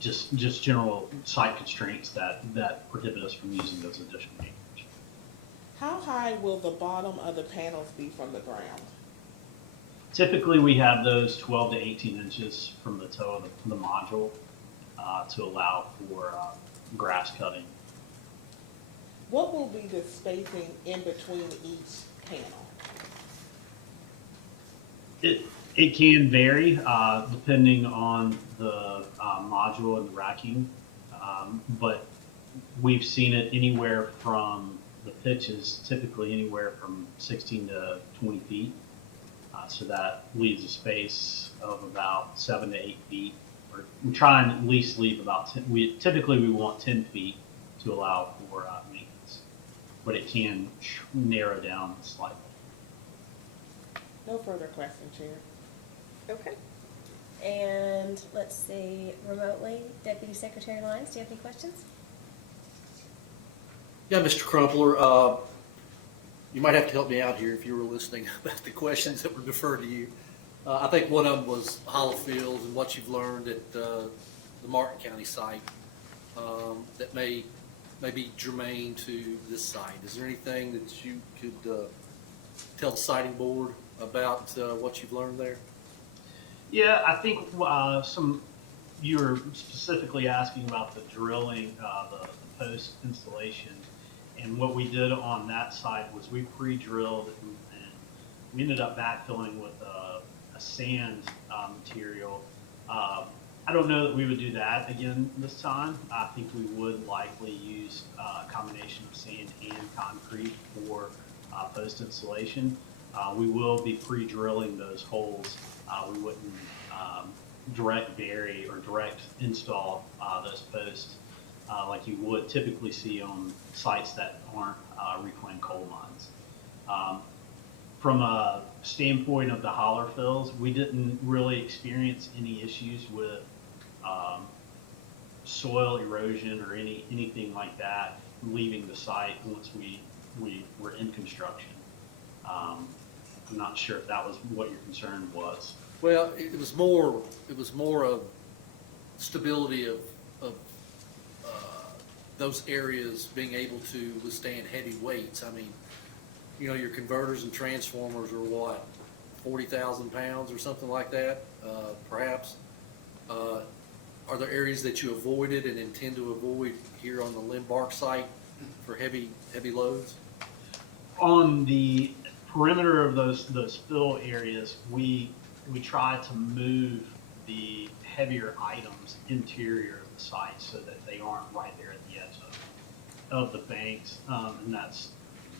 just general site constraints that prohibit us from using those additional acreage. How high will the bottom of the panels be from the ground? Typically, we have those 12 to 18 inches from the toe of the module to allow for grass cutting. What will be the spacing in between each panel? It can vary depending on the module and the racking, but we've seen it anywhere from, the pitch is typically anywhere from 16 to 20 feet. So that leaves a space of about 7 to 8 feet. We try and at least leave about 10. Typically we want 10 feet to allow for maintenance, but it can narrow down slightly. No further question, Chair. Okay. And let's see, remotely, Deputy Secretary Lyons, do you have any questions? Yeah, Mr. Crumpler, you might have to help me out here if you were listening about the questions that were deferred to you. I think one of them was hollow fields and what you've learned at the Martin County site that may be germane to this site. Is there anything that you could tell the siting board about what you've learned there? Yeah, I think you were specifically asking about the drilling, the post installation. And what we did on that site was we pre-drilled and we ended up backfilling with a sand material. I don't know that we would do that again this time. I think we would likely use a combination of sand and concrete for post installation. We will be pre-drilling those holes. We wouldn't direct bury or direct install those posts like you would typically see on sites that aren't reclaimed coal mines. From a standpoint of the holler fills, we didn't really experience any issues with soil erosion or anything like that leaving the site once we were in construction. I'm not sure if that was what your concern was. Well, it was more of stability of those areas being able to withstand heavy weights. I mean, you know, your converters and transformers are what, 40,000 pounds or something like that, perhaps. Are there areas that you avoided and intend to avoid here on the Lynn site for heavy loads? On the perimeter of those fill areas, we try to move the heavier items interior of the site so that they aren't right there at the edge of the banks, and that's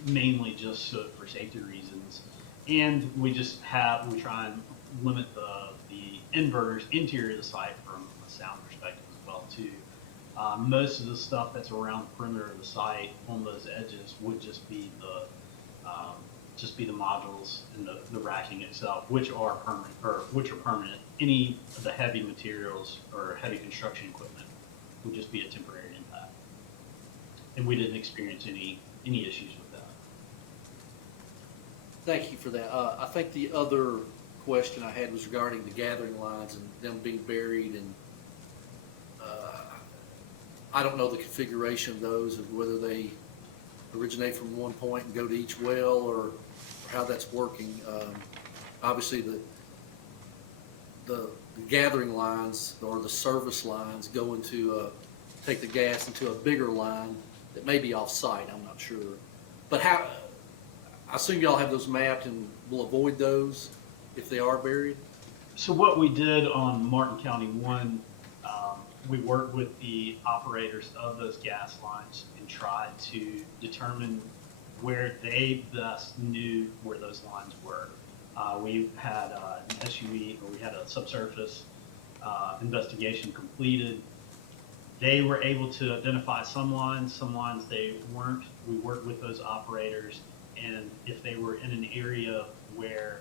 mainly just for safety reasons. And we try and limit the inverters interior of the site from a sound perspective as well too. Most of the stuff that's around the perimeter of the site on those edges would just be the modules and the racking itself, which are permanent. Any of the heavy materials or heavy construction equipment would just be a temporary impact. And we didn't experience any any issues with that. Thank you for that. I think the other question I had was regarding the gathering lines and them being buried, and I don't know the configuration of those, and whether they originate from one point and go to each well, or how that's working. Obviously, the gathering lines or the service lines go into take the gas into a bigger line that may be off-site, I'm not sure. But how, I assume y'all have those mapped and will avoid those if they are buried? So what we did on Martin County 1, we worked with the operators of those gas lines and tried to determine where they best knew where those lines were. We had an SUE, or we had a subsurface investigation completed. They were able to identify some lines they weren't. We worked with those operators, and if they were in an area where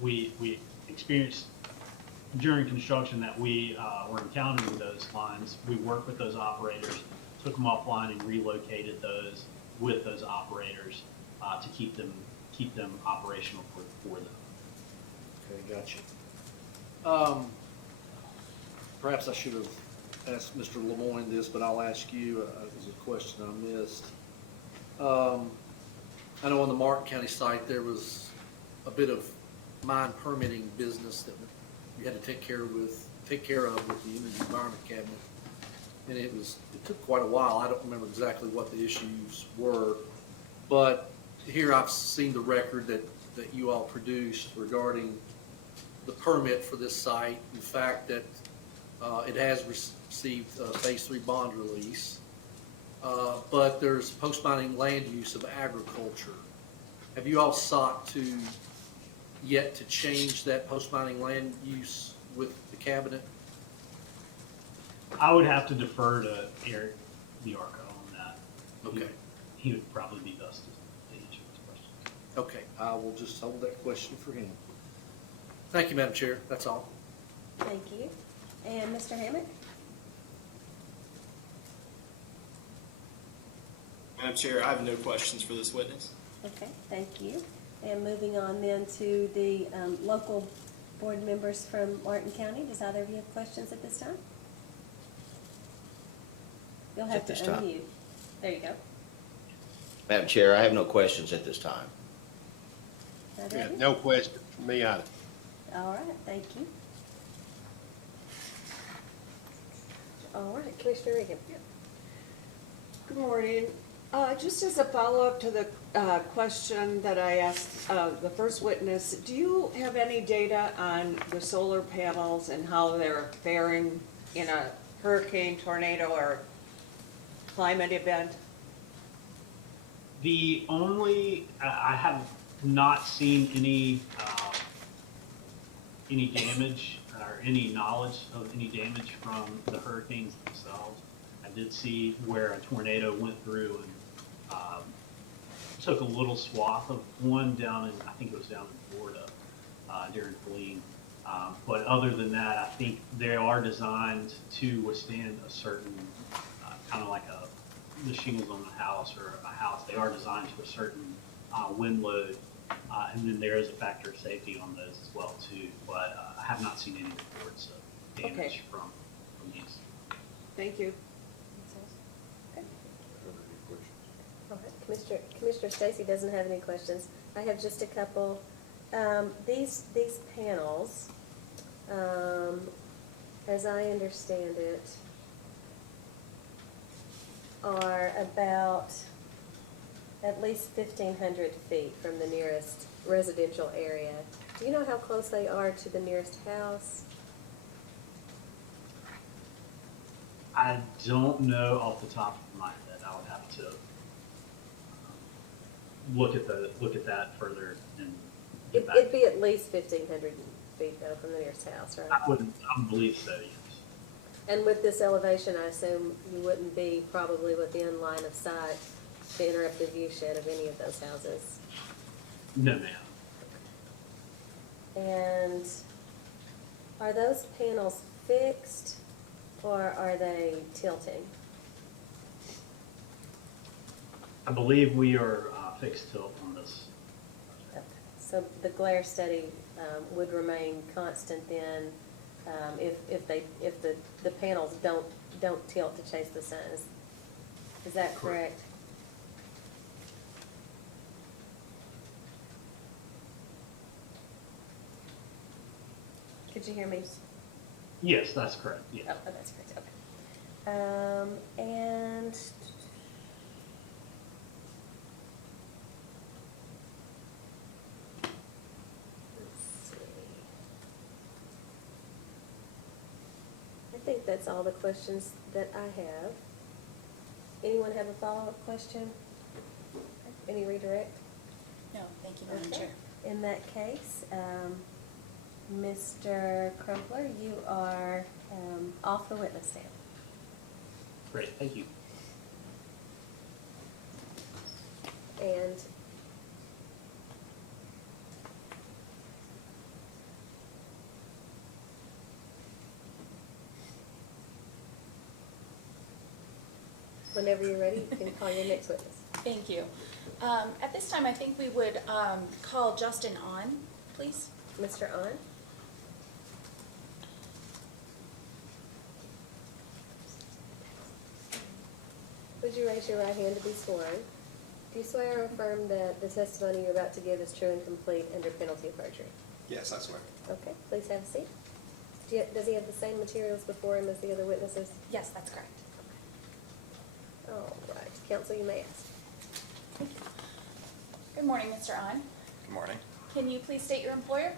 we experienced during construction that we were encountering those lines, we worked with those operators, took them offline and relocated those with those operators to keep them operational for them. Okay, gotcha. Perhaps I should have asked Mr. LeMoine this, but I'll ask you, it was a question I missed. I know on the Martin County site, there was a bit of mine permitting business that we had to take care of with the Energy Environment Cabinet. And it took quite a while. I don't remember exactly what the issues were, but here I've seen the record that you all produced regarding the permit for this site. In fact, that it has received a Phase 3 bond release, but there's post-mining land use of agriculture. Have you all sought yet to change that post-mining land use with the cabinet? I would have to defer to Eric Diarco on that. Okay. He would probably be best to answer this question. Okay, I will just hold that question for him. Thank you, Madam Chair. That's all. Thank you. And Mr. Hammond? Madam Chair, I have no questions for this witness. Okay, thank you. And moving on then to the local board members from Martin County. Does either of you have questions at this time? You'll have At to this time. unmute. There you go. Madam Chair, I have no questions at this time. Either Yeah, of you? no question from me either. All right, thank you. All right, Commissioner Reagan. Good morning. Just as a follow-up to the question that I asked the first witness, do you have any data on the solar panels and how they're faring in a hurricane, tornado, or climate event? The only, I have not seen any damage or any knowledge of any damage from the hurricanes themselves. I did see where a tornado went through and took a little swath of one down in, I think it was down in Florida during Helene. But other than that, I think they are designed to withstand a certain, kind of like the shingles on a house or a house. They are designed to a certain wind load. And then there is a factor of safety on those as well too. But I have not seen any reports of damage Okay. from these. Thank you. Okay. I don't have any questions. All right, Commissioner Stacy doesn't have any questions. I have just a couple. These panels, as I understand it, are about at least 1,500 feet from the nearest residential area. Do you know how close they are to the nearest house? I don't know off the top of my head. I would have to look at that further and get back. It'd be at least 1,500 feet though from the nearest house, right? I would believe so, yes. And with this elevation, I assume you wouldn't be probably within line of sight to interrupt the view shed of any of those houses. No, ma'am. And are those panels fixed or are they tilting? I believe we are fixed tilt on this. Okay. So the glare study would remain constant then, if the panels don't tilt to chase the sun. Is that correct? Could you hear me? Yes, that's correct, yes. Oh, that's correct, okay. And let's see. I think that's all the questions that I have. Anyone have a follow-up question? Any redirect? No, thank you, Madam Okay. Chair. In that case, Mr. Crumpler, you are off the witness stand. Great, thank you. And whenever you're ready, you can call your next witness. Thank you. At this time, I think we would call Justin on, please. Mr. On? Would you raise your right hand to be sworn? Do you swear or affirm that the testimony you're about to give is true and complete under penalty of perjury? Yes, I swear. Okay, please have a seat. Does he have the same materials before him as the other witnesses? Yes, that's correct. All right, counsel, you may ask. Good morning, Mr. On. Good morning. Can you please state your employer?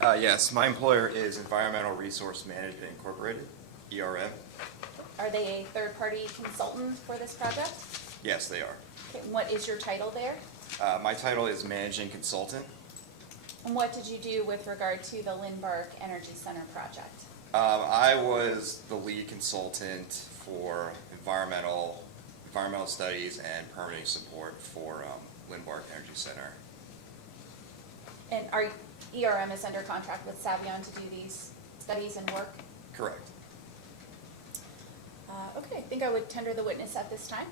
Yes, my employer is Environmental Resource Management Incorporated, ERM. Are they a third-party consultant for this project? Yes, they are. Okay, and what is your title there? My title is Managing Consultant. And what did you do with regard to the Lynn Energy Center project? I was the lead consultant for environmental studies and permitting support for Lynn Energy Center. And our ERM is under contract with Savion to do these studies and work? Correct. Okay, I think I would tender the witness at this time.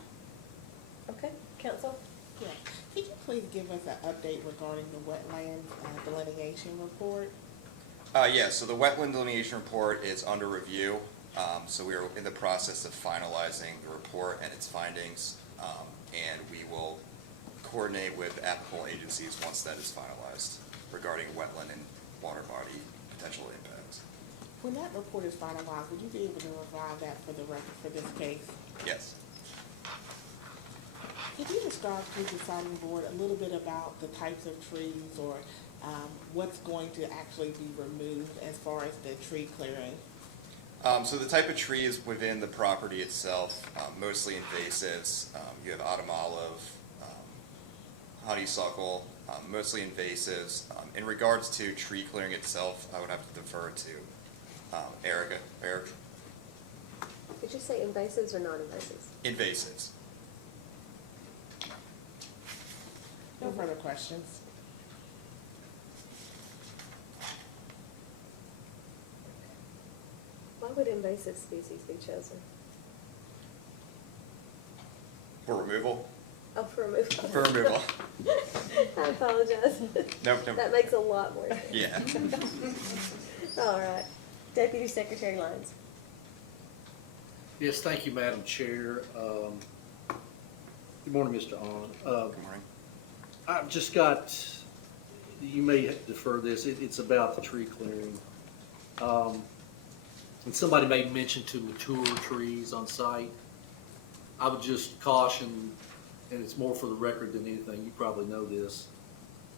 Okay, counsel? Yeah. Could you please give us an update regarding the wetland delineation report? Yes, so the wetland delineation report is under review. So we are in the process of finalizing the report and its findings, and we will coordinate with applicable agencies once that is finalized regarding wetland and water body potential impacts. When that report is finalized, would you be able to provide that for the record for this case? Yes. Could you describe to the deciding board a little bit about the types of trees or what's going to actually be removed as far as the tree clearing? So the type of trees within the property itself, mostly invasives. You have autumn olive, honeysuckle, mostly invasives. In regards to tree clearing itself, I would have to defer to Eric. Did you say invasives or non-invasives? Invasives. No further questions. Why would invasive species be chosen? For removal? Oh, for removal. For removal. I apologize. No. That makes a lot more sense. Yeah. All right. Deputy Secretary Lyons. Yes, thank you, Madam Chair. Good morning, Mr. On. Good morning. I've just got, you may defer this, it's about the tree clearing. And somebody made mention to mature trees on site. I would just caution, and it's more for the record than anything, you probably know this.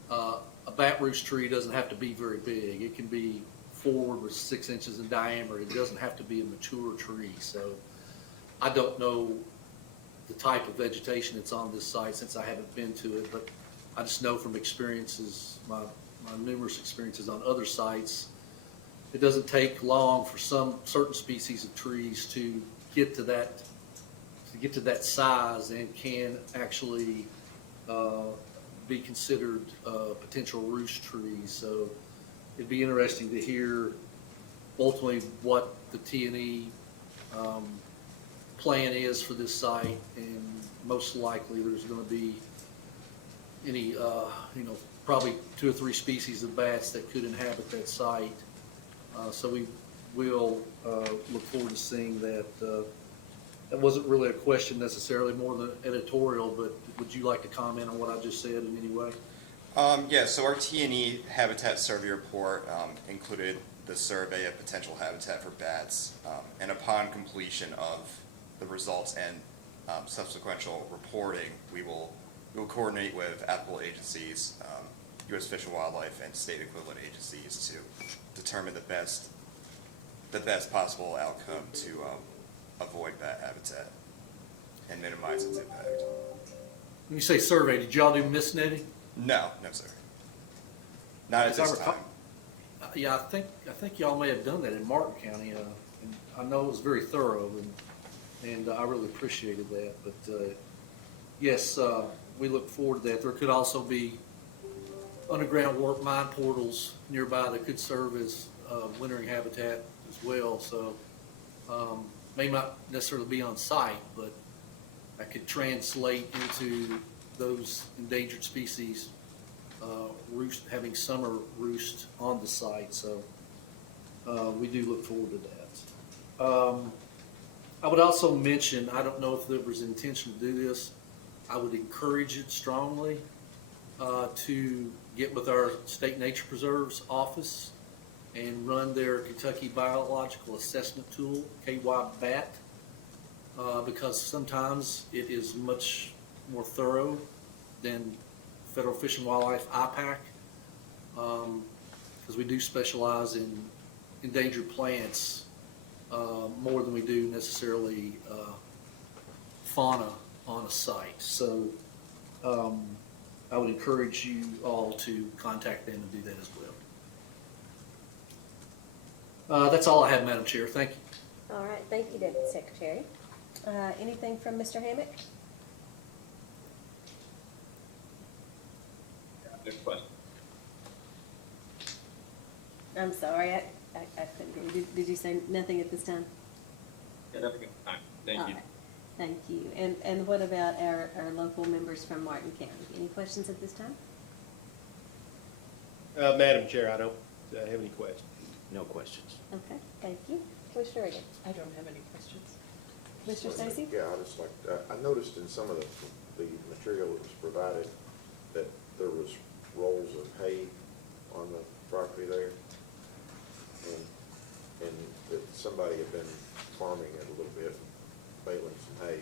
A bat roost tree doesn't have to be very big. It can be forward with 6 inches in diameter. It doesn't have to be a mature tree. So I don't know the type of vegetation that's on this site since I haven't been to it, but I just know from experiences, my numerous experiences on other sites, it doesn't take long for some certain species of trees to get to that size and can actually be considered potential roost trees. So it'd be interesting to hear ultimately what the T&E plan is for this site, and most likely there's gonna be any, probably 2 or 3 species of bats that could inhabit that site. So we will look forward to seeing that. That wasn't really a question necessarily, more than editorial, but would you like to comment on what I just said in any way? Yeah, so our T&E habitat survey report included the survey of potential habitat for bats, and upon completion of the results and subsequent reporting, we will coordinate with applicable agencies, U.S. Fish and Wildlife, and state equivalent agencies to determine the best possible outcome to avoid bat habitat and minimize its impact. When you say survey, did y'all do mist netting? No, sir. Not at As I this recall- time. Yeah, I think y'all may have done that in Martin County, and I know it was very thorough, and I really appreciated that. But yes, we look forward to that. There could also be underground mine portals nearby that could serve as wintering habitat as well. So may not necessarily be on site, but I could translate into those endangered species having summer roost on the site. So we do look forward to that. I would also mention, I don't know if there was intention to do this, I would encourage it strongly to get with our State Nature Preserves office and run their Kentucky Biological Assessment Tool, KY-BAT, because sometimes it is much more thorough than Federal Fish and Wildlife IPAC, because we do specialize in endangered plants more than we do necessarily fauna on a site. So I would encourage you all to contact them and do that as well. That's all I have, Madam Chair. Thank you. All right, thank you, Deputy Secretary. Anything from Mr. Hammock? Next question. I'm sorry, I couldn't hear you. Did you say nothing at this time? Yeah, that's good. All right. Thank All you. right. Thank you. And what about our local members from Martin County? Any questions at this time? Madam Chair, I don't have any questions. No questions. Okay, thank you. Commissioner Reagan? I don't have any questions. Mr. Stacy? Yeah, I just like, I noticed in some of the material that was provided that there was rolls of hay on the property there. And that somebody had been farming it a little bit, baling some hay.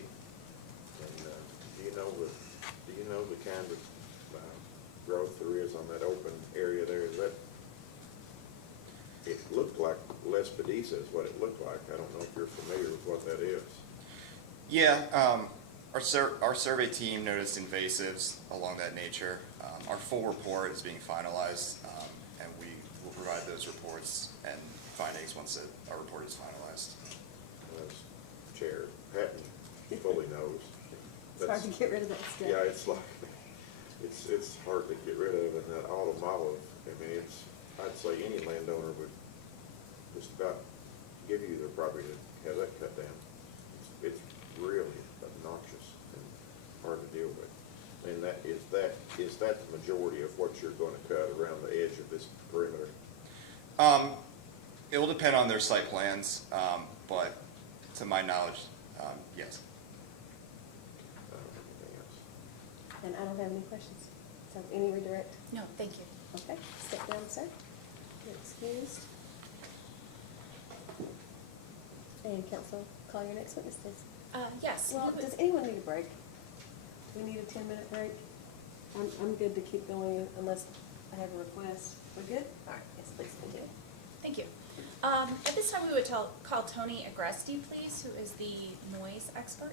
And, do you know the kind of growth there is on that open area there? Is that, it looked like Lespedisa is what it looked like. I don't know if you're familiar with what that is. Yeah, our survey team noticed invasives along that nature. Our full report is being finalized, and we will provide those reports and findings once our report is finalized. As Chair Patton fully knows. It's hard to get rid of that stuff. Yeah, it's like, it's hard to get rid of, and that autumn olive, I mean, I'd say any landowner would just about give you their property to have that cut down. It's really obnoxious and hard to deal with. And is that the majority of what you're going to cut around the edge of this perimeter? It will depend on their site plans, but to my knowledge, yes. Anything else? And I don't have any questions. So any redirect? No, thank you. Okay, step down, sir. You're excused. And council, call your next witness, please. Yes. Well, does anyone need a break? Do we need a 10-minute break? I'm good to keep going unless I have a request. We're good? All right, yes, please continue. Thank you. At this time, we would call Tony Aresty, please, who is the noise expert.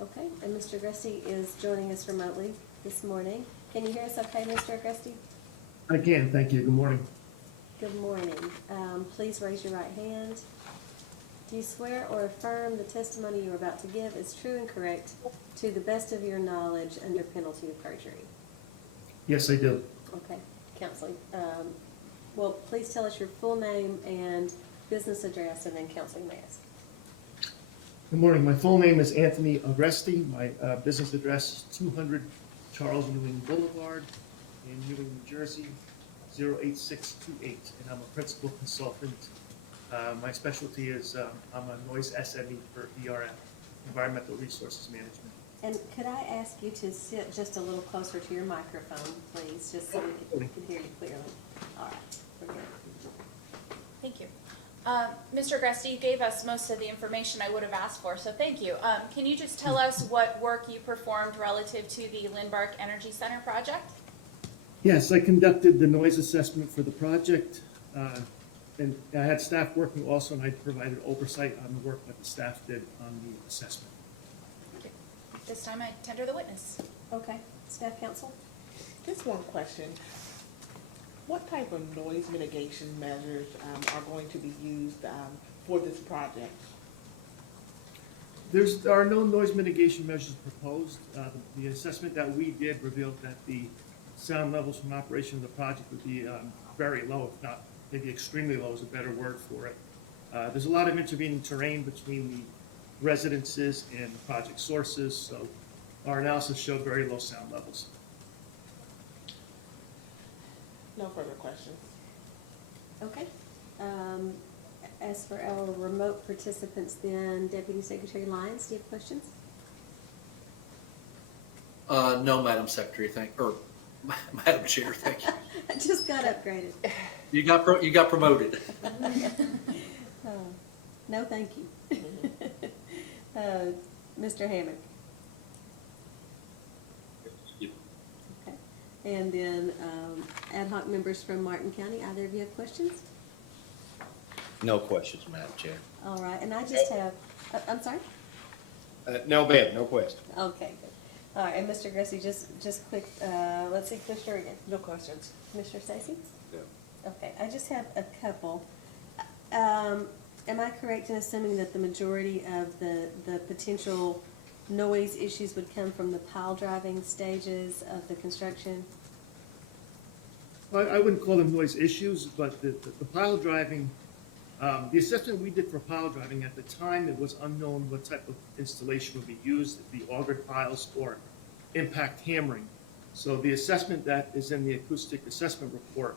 Okay, and Mr. Aresty is joining us remotely this morning. Can you hear us okay, Mr. Aresty? I can, thank you. Good morning. Good morning. Please raise your right hand. Do you swear or affirm the testimony you are about to give is true and correct to the best of your knowledge under penalty of perjury? Yes, I do. Okay, counseling. Well, please tell us your full name and business address, and then counseling may ask. Good morning. My full name is Anthony Aresty. My business address is 200 Charles Ewing Boulevard in Ewing, New Jersey, 08628. And I'm a principal consultant. My specialty is I'm a noise SME for ERM, Environmental Resources Management. And could I ask you to sit just a little closer to your microphone, please, just so we can hear you clearly? All right, we're good. Thank you. Mr. Aresty, you gave us most of the information I would have asked for, so thank you. Can you just tell us what work you performed relative to the Lynn Energy Center project? Yes, I conducted the noise assessment for the project. And I had staff working also, and I provided oversight on the work that the staff did on the assessment. This time I tender the witness. Okay, staff counsel? Just one question. What type of noise mitigation measures are going to be used for this project? There are no noise mitigation measures proposed. The assessment that we did revealed that the sound levels from operation of the project would be very low, if not maybe extremely low is a better word for it. There's a lot of intervening terrain between the residences and project sources, so our analysis showed very low sound levels. No further questions. Okay. As for our remote participants then, Deputy Secretary Lyons, do you have questions? No, Madam Secretary, Madam Chair, thank you. I just got upgraded. You got promoted. No, thank you. Mr. Hammond? Okay. And then ad hoc members from Martin County, either of you have questions? No questions, Madam Chair. All right, and I just have, I'm sorry? No, ma'am, no question. Okay, good. All right, and Mr. Gressy, just quick, let's see, Commissioner again. No questions. Commissioner Stacy? No. Okay, I just have a couple. Am I correct in assuming that the majority of the potential noise issues would come from the pile driving stages of the construction? Well, I wouldn't call them noise issues, but the pile driving, the assessment we did for pile driving, at the time, it was unknown what type of installation would be used, the augured piles or impact hammering. So the assessment that is in the acoustic assessment report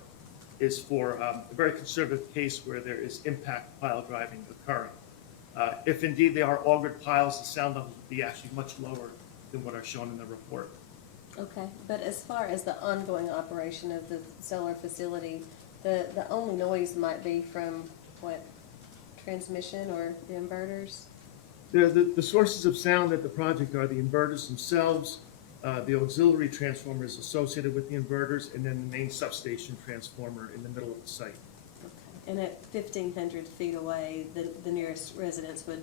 is for a very conservative case where there is impact pile driving occurring. If indeed they are augured piles, the sound level would be actually much lower than what are shown in the report. Okay, but as far as the ongoing operation of the solar facility, the only noise might be from what, transmission or the inverters? The sources of sound at the project are the inverters themselves, the auxiliary transformers associated with the inverters, and then the main substation transformer in the middle of the site. Okay. And at 1,500 feet away, the nearest residents would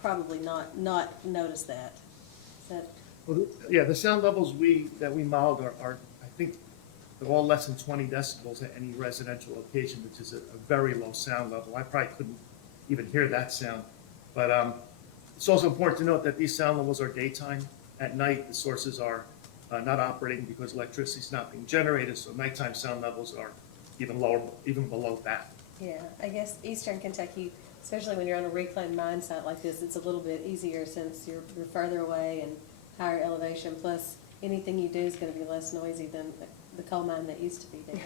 probably not notice that. Is that? Well, yeah, the sound levels that we modeled are, I think, they're all less than 20 decibels at any residential location, which is a very low sound level. I probably couldn't even hear that sound. But it's also important to note that these sound levels are daytime. At night, the sources are not operating because electricity is not being generated, so nighttime sound levels are even lower, even below that. Yeah, I guess Eastern Kentucky, especially when you're on a reclaimed mine site like this, it's a little bit easier since you're further away and higher elevation, plus anything you do is going to be less noisy than the coal mine that used to be there.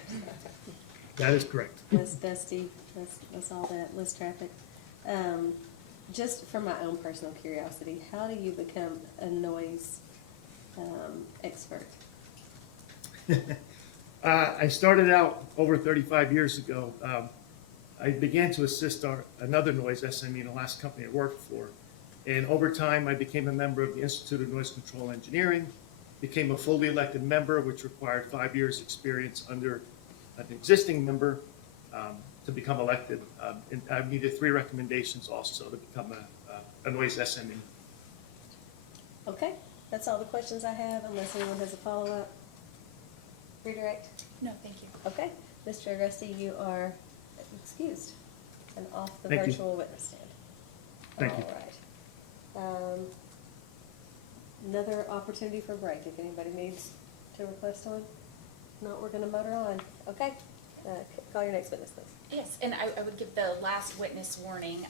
That is correct. Less dusty, less all that, less traffic. Just for my own personal curiosity, how do you become a noise expert? I started out over 35 years ago. I began to assist another noise SME in the last company I worked for. And over time, I became a member of the Institute of Noise Control Engineering, became a fully elected member, which required 5 years' experience under an existing member to become elected. And I needed 3 recommendations also to become a noise SME. Okay, that's all the questions I have, unless anyone has a follow-up. Redirect? No, thank you. Okay, Mr. Aresty, you are excused and off the Thank you. virtual witness stand. Thank you. All right. Another opportunity for break if anybody needs to request one. If not, we're gonna motor on. Okay, Call your next witness, please. Yes, and I would give the last witness warning.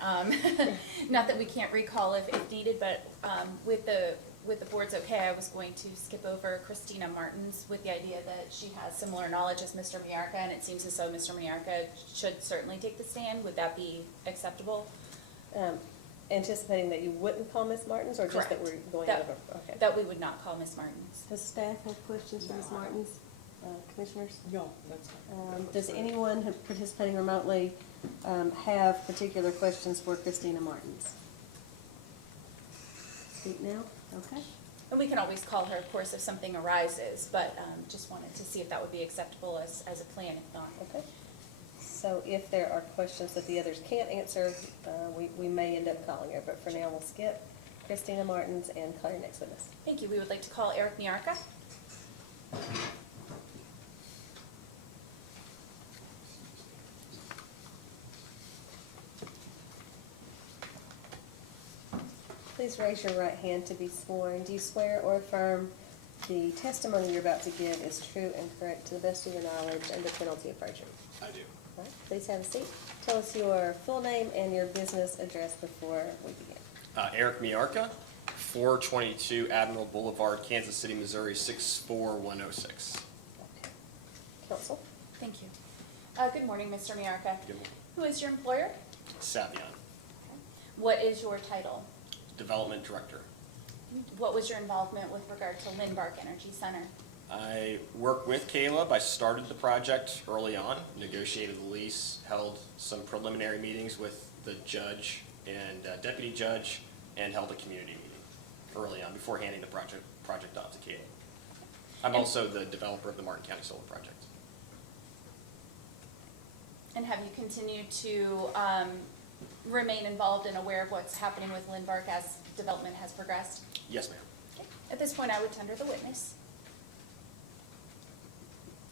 Not that we can't recall if needed, but with the board's okay, I was going to skip over Christina Martins with the idea that she has similar knowledge as Mr. Miarka, and it seems as though Mr. Miarka should certainly take the stand. Would that be acceptable? Anticipating that you wouldn't call Ms. Martins, or just that Correct. we're going That- over? Okay. That we would not call Ms. Martins. Does staff have questions for Ms. Martins? Commissioners? No, that's fine. Does anyone participating remotely have particular questions for Christina Martins? Speak now? Okay. And we can always call her, of course, if something arises, but just wanted to see if that would be acceptable as a plan, if not. Okay. So if there are questions that the others can't answer, we may end up calling her, but for now, we'll skip Christina Martins and call your next witness. Thank you. We would like to call Eric Miarka. Please raise your right hand to be sworn. Do you swear or affirm the testimony you're about to give is true and correct to the best of your knowledge under penalty of perjury? I do. All right, please have a seat. Tell us your full name and your business address before we begin. Eric Miarka, 422 Admiral Boulevard, Kansas City, Missouri, 64106. Okay. Counsel? Thank you. Good morning, Mr. Miarka. Good morning. Who is your employer? Savion, What is your title? Development Director. What was your involvement with regard to Lynn Energy Center? I worked with Caleb. I started the project early on, negotiated the lease, held some preliminary meetings with the judge and deputy judge, and held a community meeting early on before handing the project off to Caleb. I'm also the developer of the Martin County Solar Project. And have you continued to remain involved and aware of what's happening with Lynn as development has progressed? Yes, ma'am. Okay. At this point, I would tender the witness.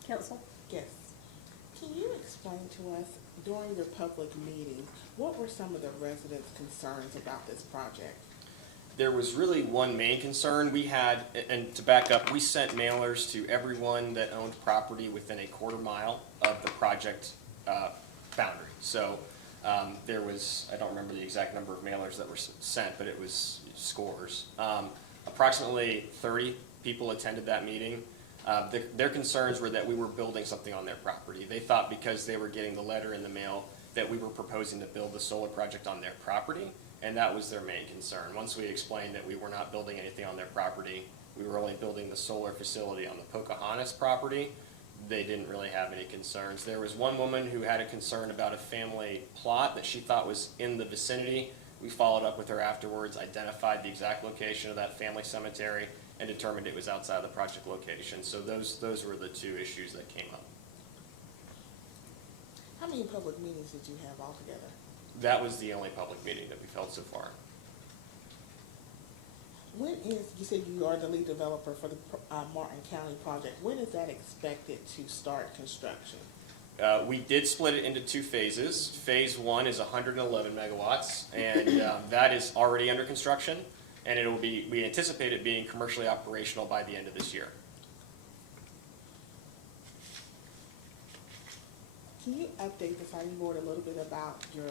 Counsel? Yes. Can you explain to us, during your public meeting, what were some of the residents' concerns about this project? There was really one main concern we had, and to back up, we sent mailers to everyone that owned property within a quarter mile of the project boundary. So there was, I don't remember the exact number of mailers that were sent, but it was scores. Approximately 30 people attended that meeting. Their concerns were that we were building something on their property. They thought because they were getting the letter in the mail that we were proposing to build the solar project on their property, and that was their main concern. Once we explained that we were not building anything on their property, we were only building the solar facility on the Pocahontas property, they didn't really have any concerns. There was one woman who had a concern about a family plot that she thought was in the vicinity. We followed up with her afterwards, identified the exact location of that family cemetery, and determined it was outside the project location. So those were the two issues that came up. How many public meetings did you have altogether? That was the only public meeting that we've held so far. When is, you said you are the lead developer for the Martin County project, when is that expected to start construction? We did split it into two phases. Phase one is 111 megawatts, and that is already under construction, and we anticipate it being commercially operational by the end of this year. Can you update the siting board a little bit about your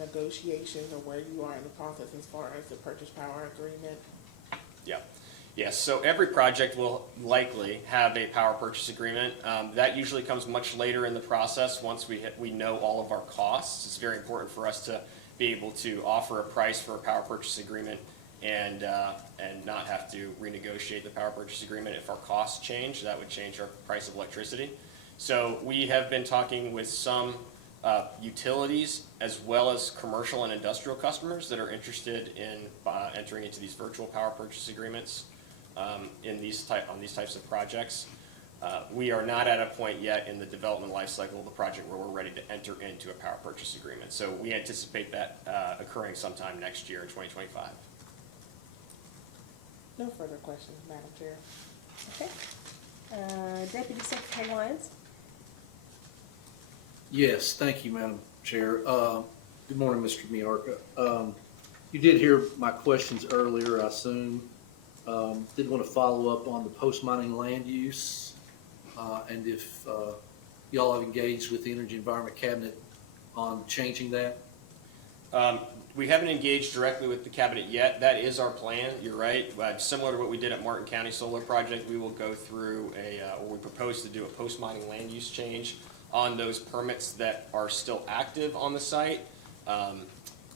negotiations or where you are in the process as far as the purchase power agreement? Yeah. Yes, so every project will likely have a power purchase agreement. That usually comes much later in the process once we know all of our costs. It's very important for us to be able to offer a price for a power purchase agreement and not have to renegotiate the power purchase agreement. If our costs change, that would change our price of electricity. So we have been talking with some utilities as well as commercial and industrial customers that are interested in entering into these virtual power purchase agreements on these types of projects. We are not at a point yet in the development life cycle of the project where we're ready to enter into a power purchase agreement. So we anticipate that occurring sometime next year in 2025. No further questions, Madam Chair. Okay. Deputy Secretary Lyons? Yes, thank you, Madam Chair. Good morning, Mr. Miarka. You did hear my questions earlier, I assume. Did want to follow up on the post-mining land use, and if y'all have engaged with the Energy Environment Cabinet on changing that? We haven't engaged directly with the cabinet yet. That is our plan. You're right. Similar to what we did at Martin County Solar Project, we will go through or we propose to do a post-mining land use change on those permits that are still active on the site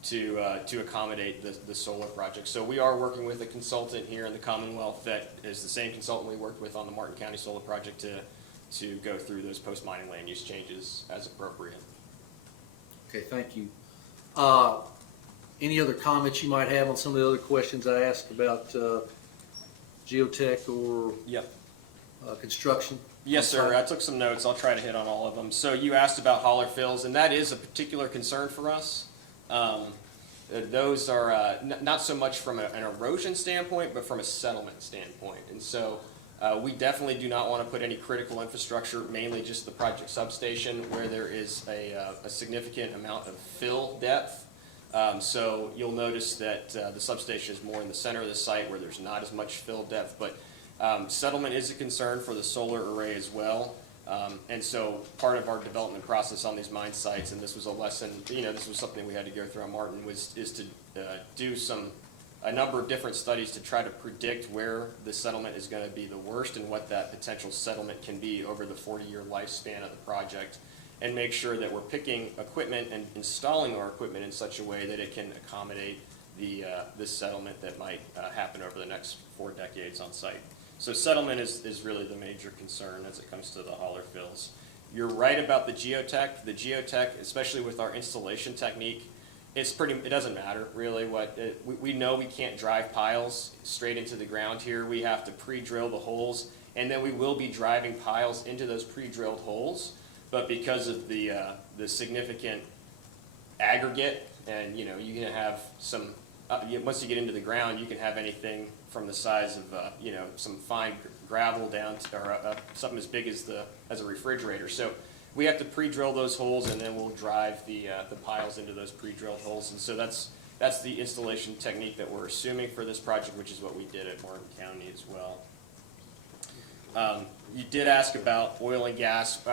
to accommodate the solar project. So we are working with a consultant here in the Commonwealth that is the same consultant we worked with on the Martin County Solar Project to go through those post-mining land use changes as appropriate. Okay, thank you. Any other comments you might have on some of the other questions I asked about geotech or Yep. construction? Yes, sir. I took some notes. I'll try to hit on all of them. So you asked about holler fills, and that is a particular concern for us. Those are not so much from an erosion standpoint, but from a settlement standpoint. And so we definitely do not want to put any critical infrastructure, mainly just the project substation, where there is a significant amount of fill depth. So you'll notice that the substation is more in the center of the site where there's not as much fill depth, but settlement is a concern for the solar array as well. And so part of our development process on these mine sites, and this was a lesson, this was something we had to go through on Martin, is to do a number of different studies to try to predict where the settlement is going to be the worst and what that potential settlement can be over the 40-year lifespan of the project, and make sure that we're picking equipment and installing our equipment in such a way that it can accommodate this settlement that might happen over the next 4 decades on site. So settlement is really the major concern as it comes to the holler fills. You're right about the geotech. The geotech, especially with our installation technique, it doesn't matter really we know we can't drive piles straight into the ground here. We have to pre-drill the holes, and then we will be driving piles into those pre-drilled holes. But because of the significant aggregate, and you can have some, once you get into the ground, you can have anything from the size of some fine gravel down to, or something as big as a refrigerator. So we have to pre-drill those holes, and then we'll drive the piles into those pre-drilled holes. And so that's the installation technique that we're assuming for this project, which is what we did at Martin County as well. You did ask about oil and gas.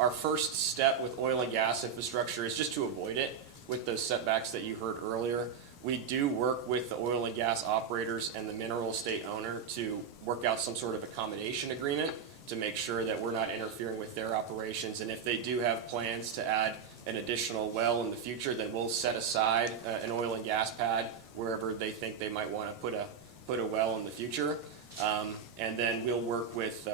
Our first step with oil and gas infrastructure is just to avoid it with those setbacks that you heard earlier. We do work with the oil and gas operators and the mineral estate owner to work out some sort of accommodation agreement to make sure that we're not interfering with their operations. And if they do have plans to add an additional well in the future, then we'll set aside an oil and gas pad wherever they think they might want to put a well in the future. And then we'll work with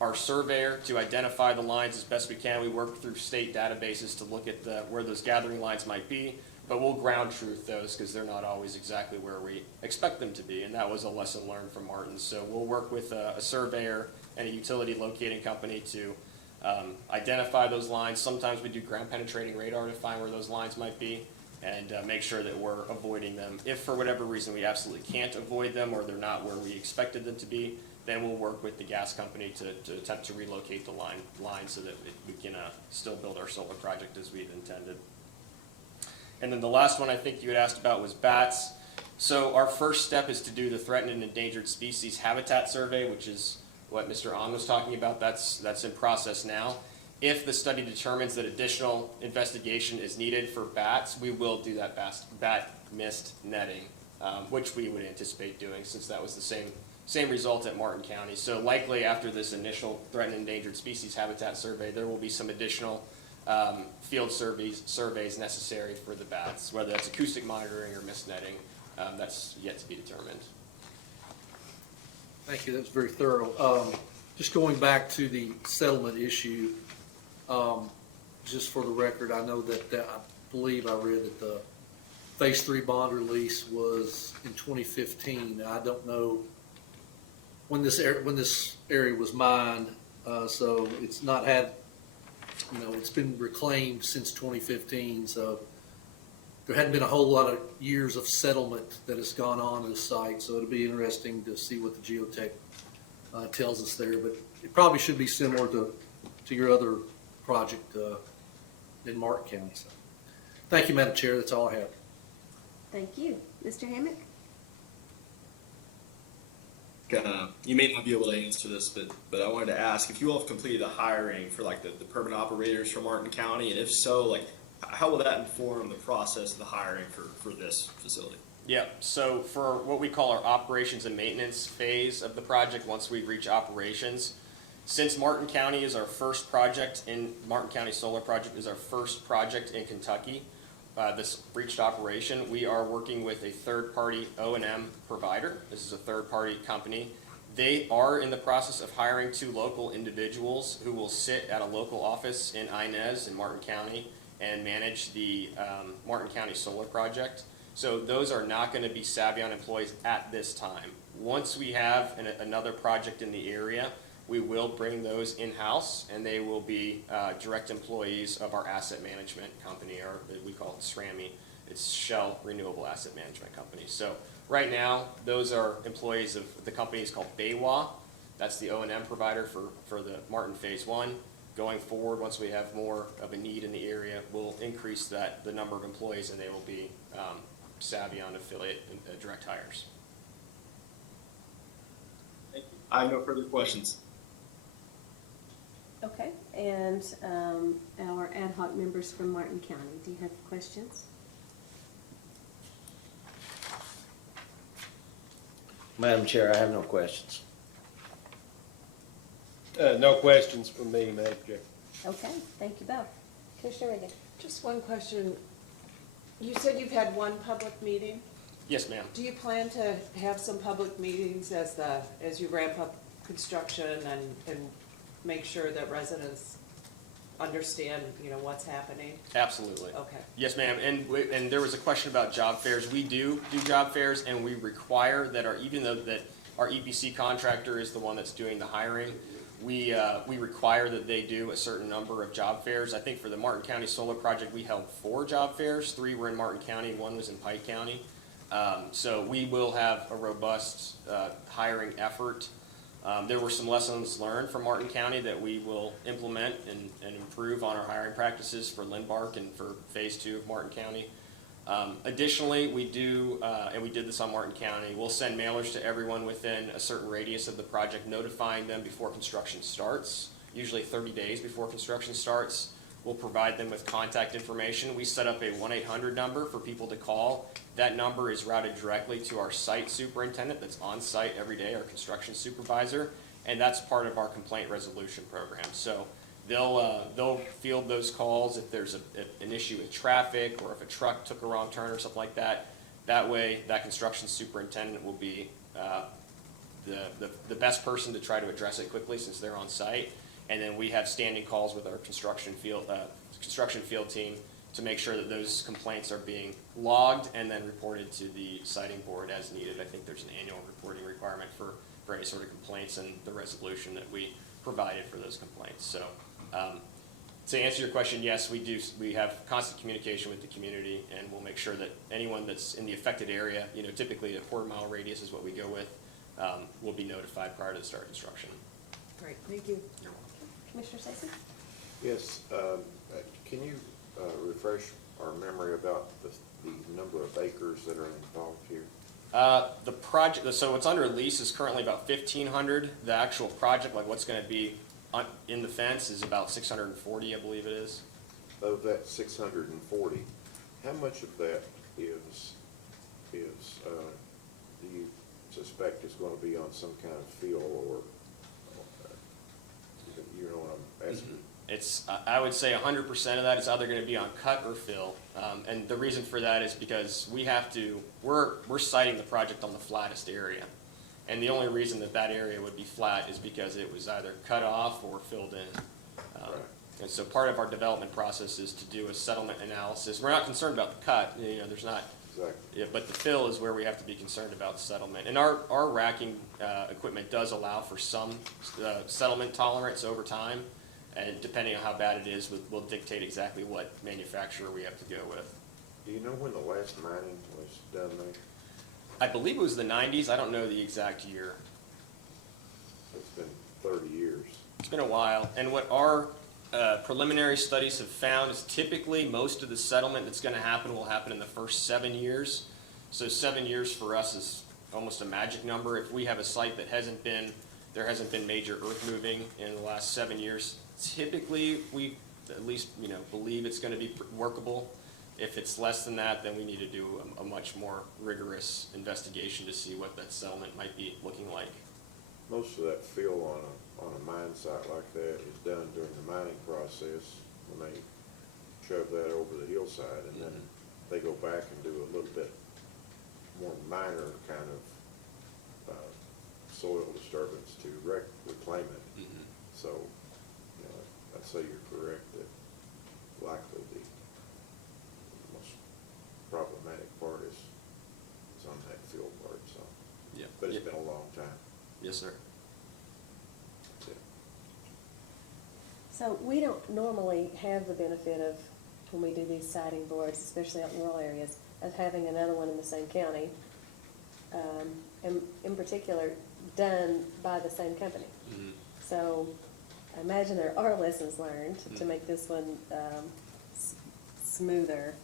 our surveyor to identify the lines as best we can. We work through state databases to look at where those gathering lines might be, but we'll ground truth those because they're not always exactly where we expect them to be, and that was a lesson learned from Martin. So we'll work with a surveyor and a utility locating company to identify those lines. Sometimes we do ground penetrating radar to find where those lines might be, and make sure that we're avoiding them. If for whatever reason we absolutely can't avoid them, or they're not where we expected them to be, then we'll work with the gas company to attempt to relocate the line so that we can still build our solar project as we've intended. And then the last one I think you had asked about was bats. So our first step is to do the threatened and endangered species habitat survey, which is what Mr. Ahn was talking about. That's in process now. If the study determines that additional investigation is needed for bats, we will do that bat mist netting, which we would anticipate doing since that was the same result at Martin County. So likely after this initial threatened and endangered species habitat survey, there will be some additional field surveys necessary for the bats, whether that's acoustic monitoring or mist netting. That's yet to be determined. Thank you, that's very thorough. Just going back to the settlement issue, just for the record, I know that I believe I read that the Phase 3 bond release was in 2015. I don't know when this area was mined, so it's not had, it's been reclaimed since 2015, so there hadn't been a whole lot of years of settlement that has gone on at the site, so it'll be interesting to see what the geotech tells us there, but it probably should be similar to your other project in Martin County. So, thank you, Madam Chair, that's all I have. Thank you. Mr. Hammack? you may not be able to answer this, but I wanted to ask if you all have completed the hiring for like the permit operators for Martin County, and if so, like how will that inform the process of the hiring for this facility? Yeah, so for what we call our operations and maintenance phase of the project, once we reach operations, since Martin County is our first project Martin County Solar Project is our first project in Kentucky, this reached operation, we are working with a third-party O&M provider. This is a third-party company. They are in the process of hiring 2 local individuals who will sit at a local office in Inez in Martin County and manage the Martin County Solar Project. So those are not going to be Savion employees at this time. Once we have another project in the area, we will bring those in-house, and they will be direct employees of our asset management company, or we call it SRAMI. It's Shell Renewable Asset Management Company. So right now, those are employees of the company is called BayWa. That's the O&M provider for the Martin Phase 1. Going forward, once we have more of a need in the area, we'll increase the number of employees, and they will be Savion affiliate and direct hires. Thank you. I have no further questions. Okay, and our ad hoc members from Martin County, do you have questions? Madam Chair, I have no questions. No questions from me, Madam Chair. Okay, thank you both. Commissioner Reagan? Just one question. You said you've had one public meeting. Yes, ma'am. Do you plan to have some public meetings as you ramp up construction and make sure that residents understand, what's happening? Absolutely. Okay. Yes, ma'am. And there was a question about job fairs. We do job fairs, and we require that even though that our EPC contractor is the one that's doing the hiring, we require that they do a certain number of job fairs. I think for the Martin County Solar Project, we held 4 job fairs. 3 were in Martin County, 1 was in Pike County. So we will have a robust hiring effort. There were some lessons learned from Martin County that we will implement and improve on our hiring practices for Lindbark and for Phase 2 of Martin County. Additionally, we do, and we did this on Martin County, we'll send mailers to everyone within a certain radius of the project, notifying them before construction starts, usually 30 days before construction starts. We'll provide them with contact information. We set up a 1-800 number for people to call. That number is routed directly to our site superintendent that's on site every day, our construction supervisor, and that's part of our complaint resolution program. So they'll field those calls if there's an issue with traffic or if a truck took a wrong turn or something like that. That way, that construction superintendent will be the best person to try to address it quickly since they're on site. And then we have standing calls with our construction field team to make sure that those complaints are being logged and then reported to the siting board as needed. I think there's an annual reporting requirement for any sort of complaints and the resolution that we provided for those complaints. So to answer your question, yes, we do. We have constant communication with the community, and we'll make sure that anyone that's in the affected area, typically a quarter-mile radius is what we go with, will be notified prior to the start of construction. Great, thank you. You're welcome. Commissioner Stacy? Yes, can you refresh our memory about the number of acres that are involved here? The project, so what's under lease is currently about 1,500. The actual project, like what's going to be in the fence, is about 640, I believe it is. Of that 640, how much of that is do you suspect is going to be on some kind of fill, or you know what I'm asking? It's, I would say 100% of that is either going to be on cut or fill. And the reason for that is because we're siting the project on the flattest area. And the only reason that area would be flat is because it was either cut off or filled in. And so part of our development process is to do a settlement analysis. We're not concerned about the cut, there's not. Exactly. Yeah, but the fill is where we have to be concerned about settlement. And our racking equipment does allow for some settlement tolerance over time. And depending on how bad it is, we'll dictate exactly what manufacturer we have to go with. Do you know when the last mining was done there? I believe it was the 90s. I don't know the exact year. It's been 30 years. It's been a while. And what our preliminary studies have found is typically most of the settlement that's going to happen will happen in the first 7 years. So 7 years for us is almost a magic number. If we have a site that there hasn't been major earth moving in the last 7 years, typically we at least, believe it's gonna be workable. If it's less than that, then we need to do a much more rigorous investigation to see what that settlement might be looking like. Most of that fill on a mine site like that is done during the mining process, when they shove that over the hillside, and then they go back and do a little bit more minor kind of soil disturbance to reclaim it. So, I'd say you're correct that likely the most problematic part is on that field part, so. Yeah. But it's been a long time. Yes, sir. That's it. So we don't normally have the benefit of, when we do these siting boards, especially out in rural areas, of having another one in the same county, and in particular, done by the same company. So I imagine there are lessons learned to make this one smoother.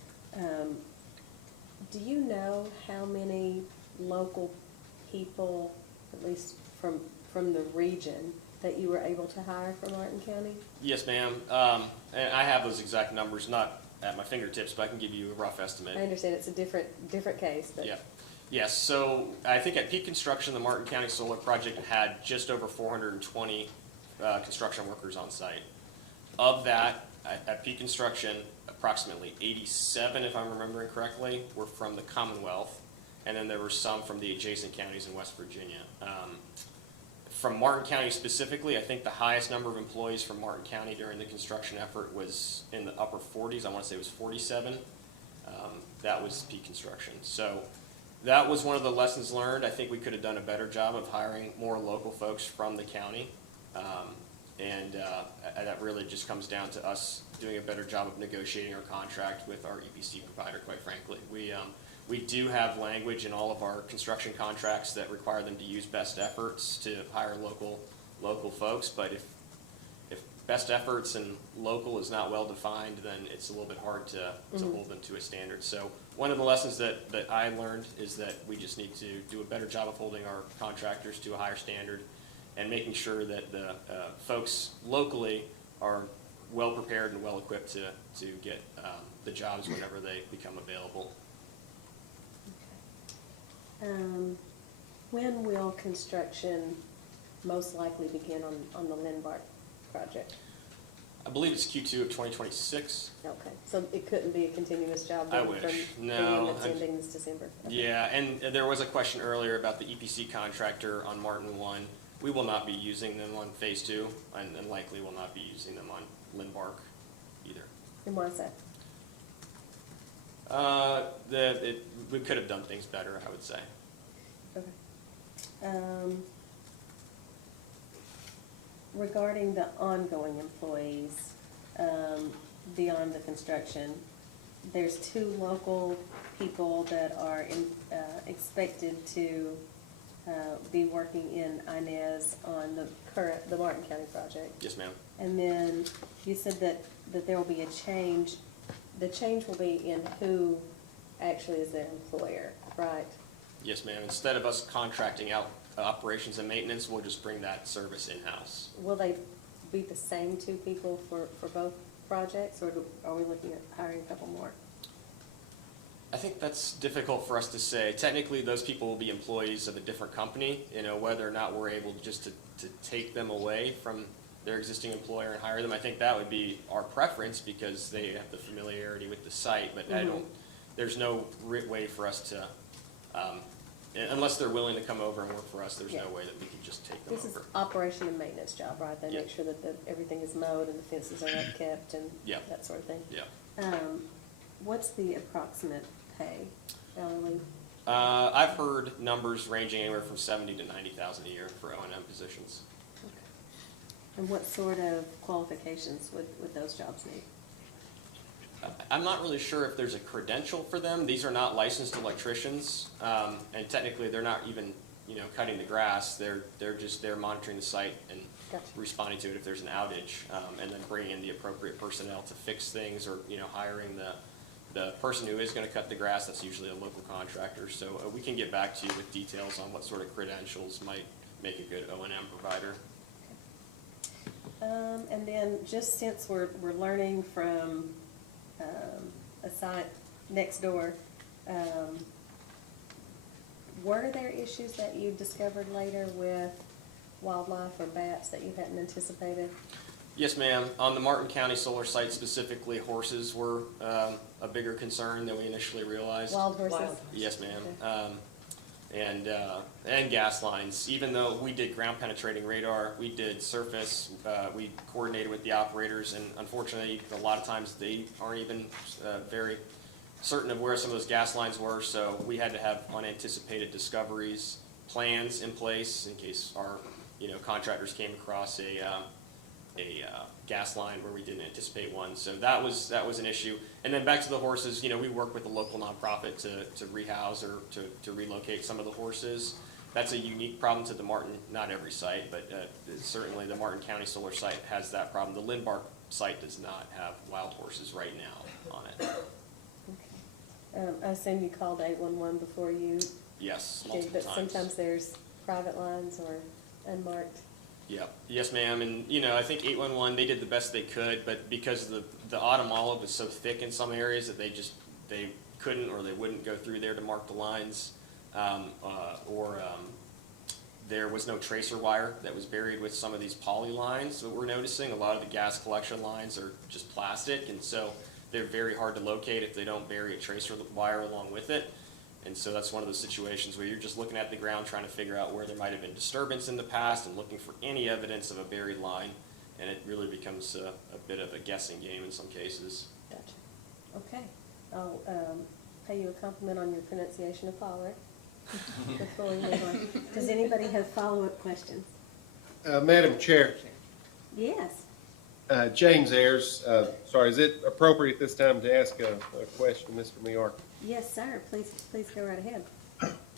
Do you know how many local people, at least from the region, that you were able to hire from Martin County? Yes, ma'am. And I have those exact numbers, not at my fingertips, but I can give you a rough estimate. I understand it's a different case, but. Yeah. Yes, so I think at peak construction, the Martin County Solar Project had just over 420 construction workers on site. Of that, at peak construction, approximately 87, if I'm remembering correctly, were from the Commonwealth, and then there were some from the adjacent counties in West Virginia. From Martin County specifically, I think the highest number of employees from Martin County during the construction effort was in the upper 40s. I want to say it was 47. That was peak construction. So that was one of the lessons learned. I think we could have done a better job of hiring more local folks from the county. And that really just comes down to us doing a better job of negotiating our contract with our EPC provider, quite frankly. We do have language in all of our construction contracts that require them to use best efforts to hire local folks, but if best efforts and local is not well defined, then it's a little bit hard to hold them to a standard. So one of the lessons that I learned is that we just need to do a better job of holding our contractors to a higher standard and making sure that the folks locally are well prepared and well equipped to get the jobs whenever they become available. When will construction most likely begin on the Lynn project? I believe it's Q2 of 2026. Okay, so it couldn't be a continuous job I then wish. from No, the end that's ending this December? Okay. Yeah, and there was a question earlier about the EPC contractor on Martin 1. We will not be using them on Phase 2, and likely will not be using them on Lynn either. And why is that? We could have done things better, I would say. Okay. Regarding the ongoing employees, beyond the construction, there's 2 local people that are expected to be working in Inez on the Martin County project. Yes, ma'am. And then you said that there will be a change. The change will be in who actually is their employer, right? Yes, ma'am. Instead of us contracting out operations and maintenance, we'll just bring that service in-house. Will they be the same 2 people for both projects, or are we looking at hiring a couple more? I think that's difficult for us to say. Technically, those people will be employees of a different company. Whether or not we're able just to take them away from their existing employer and hire them, I think that would be our preference because they have the familiarity with the site. But there's no way for us to, unless they're willing to come over and work for us, there's no way that we can just take them over. This is operation and maintenance job, right? They Yep. make sure that everything is mowed and the fences are upkept and Yep. that sort of thing. Yeah. What's the approximate pay, hourly? I've heard numbers ranging anywhere from $70,000 to $90,000 a year for O&M positions. And what sort of qualifications would those jobs need? I'm not really sure if there's a credential for them. These are not licensed electricians, and technically they're not even, cutting the grass. They're just there monitoring the site and responding to it if there's an outage, and then bringing in the appropriate personnel to fix things or hiring The person who is gonna cut the grass, that's usually a local contractor, so we can get back to you with details on what sort of credentials might make a good O&M provider. And then just since we're learning from, a site next door, were there issues that you discovered later with wildlife or bats that you hadn't anticipated? Yes, ma'am. On the Martin County solar site specifically, horses were a bigger concern than we initially realized. Wild horses? Wild. Yes, ma'am. And gas lines. Even though we did ground penetrating radar, we did surface, we coordinated with the operators, and unfortunately, a lot of times they aren't even very certain of where some of those gas lines were, so we had to have unanticipated discoveries, plans in place in case our, contractors came across a gas line where we didn't anticipate one. So that was an issue. And then back to the horses, we work with a local nonprofit to rehouse or to relocate some of the horses. That's a unique problem to the Martin, not every site, but certainly the Martin County solar site has that problem. The Lynn site does not have wild horses right now on it. Okay. I assume you called 811 before you Yes, did, multiple but times. sometimes there's private lines or unmarked. Yep. Yes, ma'am. And, I think 811, they did the best they could, but because the autumn olive was so thick in some areas that they couldn't or they wouldn't go through there to mark the lines, or there was no tracer wire that was buried with some of these poly lines that we're noticing. A lot of the gas collection lines are just plastic, and so they're very hard to locate if they don't bury a tracer wire along with it. And so that's one of those situations where you're just looking at the ground trying to figure out where there might have been disturbance in the past and looking for any evidence of a buried line, and it really becomes a bit of a guessing game in some cases. Gotcha. Okay. I'll pay you a compliment on your pronunciation of Fowler before we move on. Does anybody have follow-up questions? Madam Chair, Yes. James Ayers, sorry, is it appropriate this time to ask a question, Mr. Meyer? Yes, sir. Please go right ahead.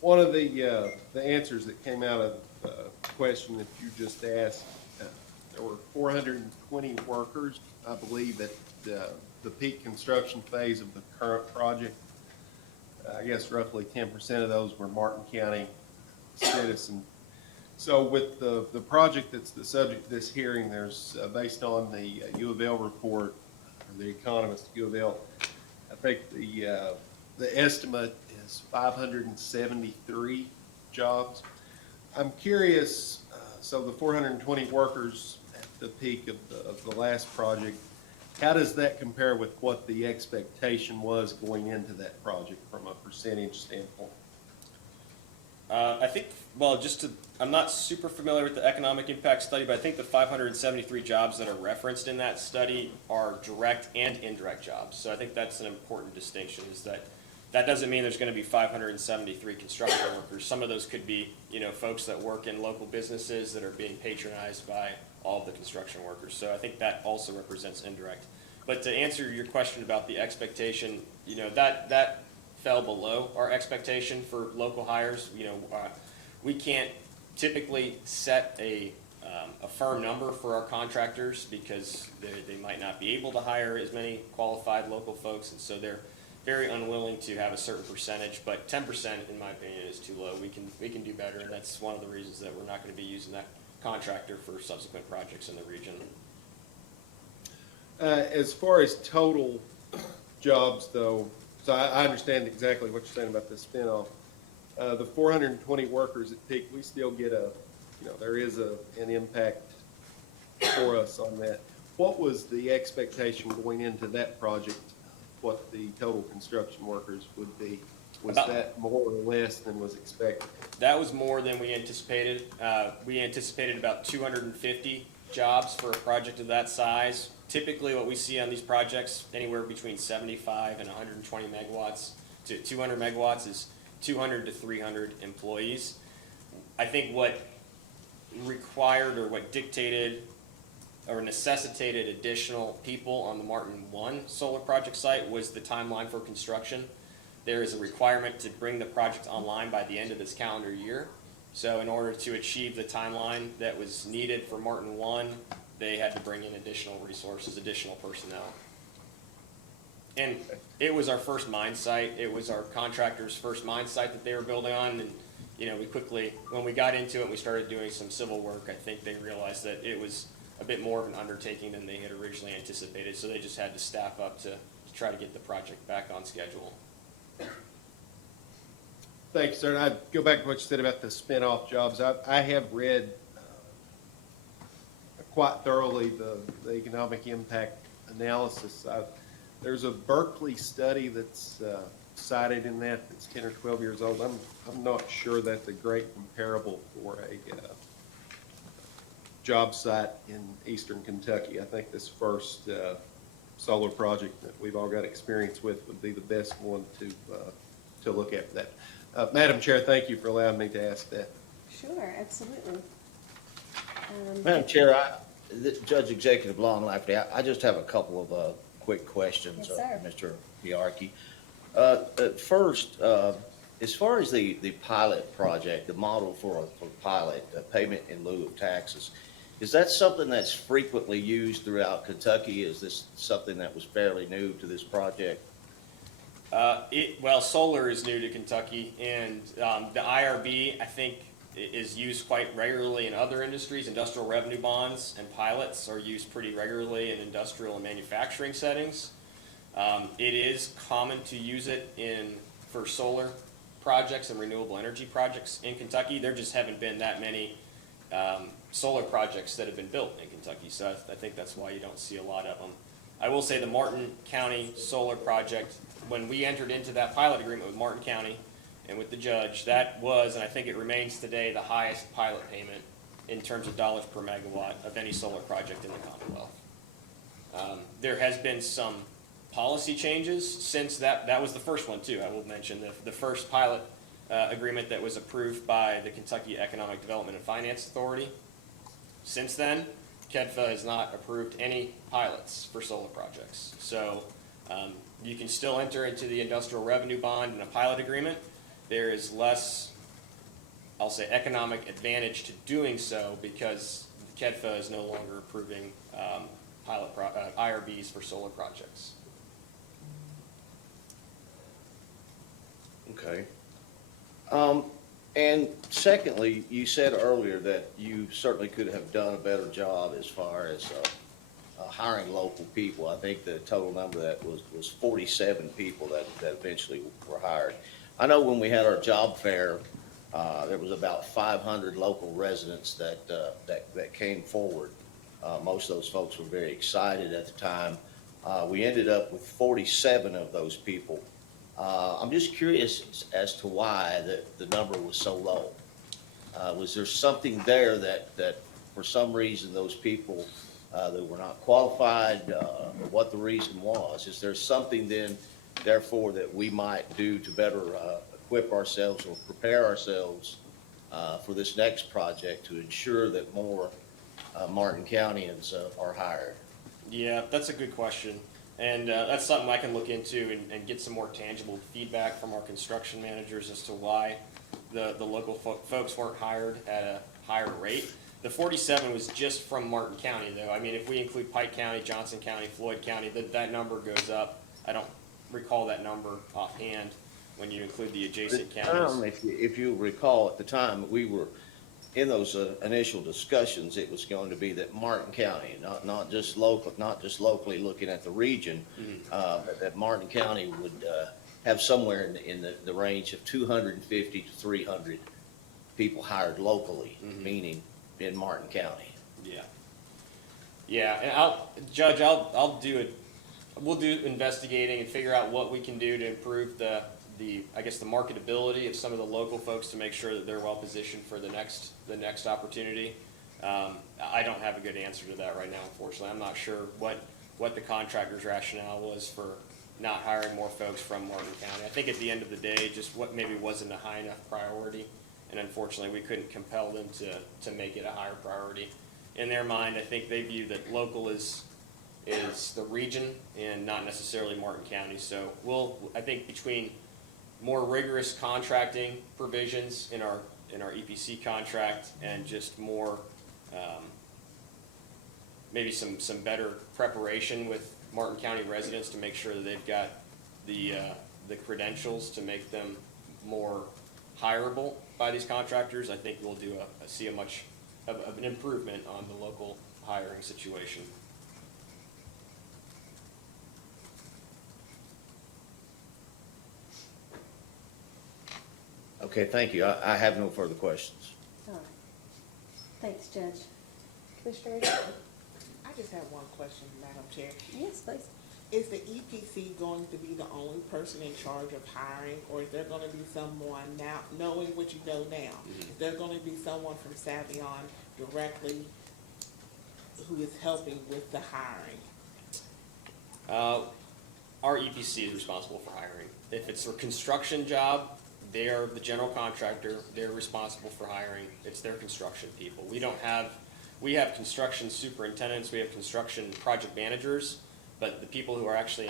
One of the answers that came out of the question that you just asked, there were 420 workers, I believe, at the peak construction phase of the current project. I guess roughly 10% of those were Martin County citizens. So with the project that's the subject of this hearing, there's, based on the U of L report, or the economist U of L, I think the estimate is 573 jobs. I'm curious, so the 420 workers at the peak of the last project, how does that compare with what the expectation was going into that project from a percentage standpoint? I think, I'm not super familiar with the economic impact study, but I think the 573 jobs that are referenced in that study are direct and indirect jobs. So I think that's an important distinction, is that doesn't mean there's going to be 573 construction workers. Some of those could be, folks that work in local businesses that are being patronized by all of the construction workers. So I think that also represents indirect. But to answer your question about the expectation, that fell below our expectation for local hires. We can't typically set a firm number for our contractors because they might not be able to hire as many qualified local folks, and so they're very unwilling to have a certain percentage. But 10%, in my opinion, is too low. We can do better, and that's one of the reasons that we're not going to be using that contractor for subsequent projects in the region. As far as total jobs, though, so I understand exactly what you're saying about the spinoff. The 420 workers at peak, we still get there is an impact for us on that. What was the expectation going into that project, what the total construction workers would be? Was that more or less than was expected? That was more than we anticipated. We anticipated about 250 jobs for a project of that size. Typically what we see on these projects, anywhere between 75 and 120 megawatts to 200 megawatts, is 200 to 300 employees. I think what required or what dictated or necessitated additional people on the Martin 1 solar project site was the timeline for construction. There is a requirement to bring the project online by the end of this calendar year. So in order to achieve the timeline that was needed for Martin 1, they had to bring in additional resources, additional personnel. And it was our first mine site. It was our contractor's first mine site that they were building on. And, you know, we quickly, when we got into it and we started doing some civil work, I think they realized that it was a bit more of an undertaking than they had originally anticipated. So they just had to staff up to try to get the project back on schedule. Thanks, sir. And I go back to what you said about the spin-off jobs. I have read quite thoroughly the economic impact analysis. There's a Berkeley study that's cited in that's 10 or 12 years old. I'm not sure that's a great comparable for a job site in eastern Kentucky. I think this first solar project that we've all got experience with would be the best one to look at for that. Madam Chair, thank you for allowing me to ask that. Sure, absolutely. Madam Chair, Judge Executive Long Lafferty, I just have a couple of quick questions, Yes, sir. Mr. Biarchi. First, as far as the pilot project, the model for pilot, payment in lieu of taxes, is that something that's frequently used throughout Kentucky? Is this something that was fairly new to this project? Well, solar is new to Kentucky, and the IRB, I think, is used quite regularly in other industries. Industrial revenue bonds and pilots are used pretty regularly in industrial and manufacturing settings. It is common to use it for solar projects and renewable energy projects in Kentucky. There just haven't been that many solar projects that have been built in Kentucky, so I think that's why you don't see a lot of them. I will say the Martin County solar project, when we entered into that pilot agreement with Martin County and with the judge, that was, and I think it remains today, the highest pilot payment in terms of dollars per megawatt of any solar project in the Commonwealth. There has been some policy changes since that was the first one too. I will mention the first pilot agreement that was approved by the Kentucky Economic Development and Finance Authority. Since then, KEDFA has not approved any pilots for solar projects. So you can still enter into the industrial revenue bond and a pilot agreement. There is less, I'll say, economic advantage to doing so because KEDFA is no longer approving IRBs for solar projects. Okay. And secondly, you said earlier that you certainly could have done a better job as far as hiring local people. I think the total number that was 47 people that eventually were hired. I know when we had our job fair, there was about 500 local residents that came forward. Most of those folks were very excited at the time. We ended up with 47 of those people. I'm just curious as to why the number was so low. Was there something there that for some reason those people that were not qualified, or what the reason was? Is there something then, therefore, that we might do to better equip ourselves or prepare ourselves for this next project to ensure that more Martin Countyans are hired? Yeah, that's a good question. And that's something I can look into and get some more tangible feedback from our construction managers as to why the local folks weren't hired at a higher rate. The 47 was just from Martin County, though. I mean, if we include Pike County, Johnson County, Floyd County, that number goes up. I don't recall that number offhand when you include the adjacent counties. If you recall, at the time, we were in those initial discussions, it was going to be that Martin County, not just locally looking at the region, but that Martin County would have somewhere in the range of 250 to 300 people hired locally, meaning in Martin County. Yeah, and we'll do investigating and figure out what we can do to improve the marketability of some of the local folks to make sure that they're well positioned for the next opportunity. I don't have a good answer to that right now, unfortunately. I'm not sure what the contractor's rationale was for not hiring more folks from Martin County. I think at the end of the day, just what maybe wasn't a high enough priority, and unfortunately we couldn't compel them to make it a higher priority. In their mind, I think they view that local is the region and not necessarily Martin County. So I think between more rigorous contracting provisions in our EPC contract and just more maybe some better preparation with Martin County residents to make sure that they've got the credentials to make them more hireable by these contractors, I think we'll see a much of an improvement on the local hiring situation. Okay, thank you. I have no further questions. All right. Thanks, Judge. Commissioner? I just have one question, Madam Chair. Yes, please. Is the EPC going to be the only person in charge of hiring, or is there gonna be someone now, knowing what you know now? Is there gonna be someone from Savion directly who is helping with the hiring? Our EPC is responsible for hiring. If it's a construction job, they are the general contractor, they're responsible for hiring, it's their construction people. We have construction superintendents, we have construction project managers, but the people who are actually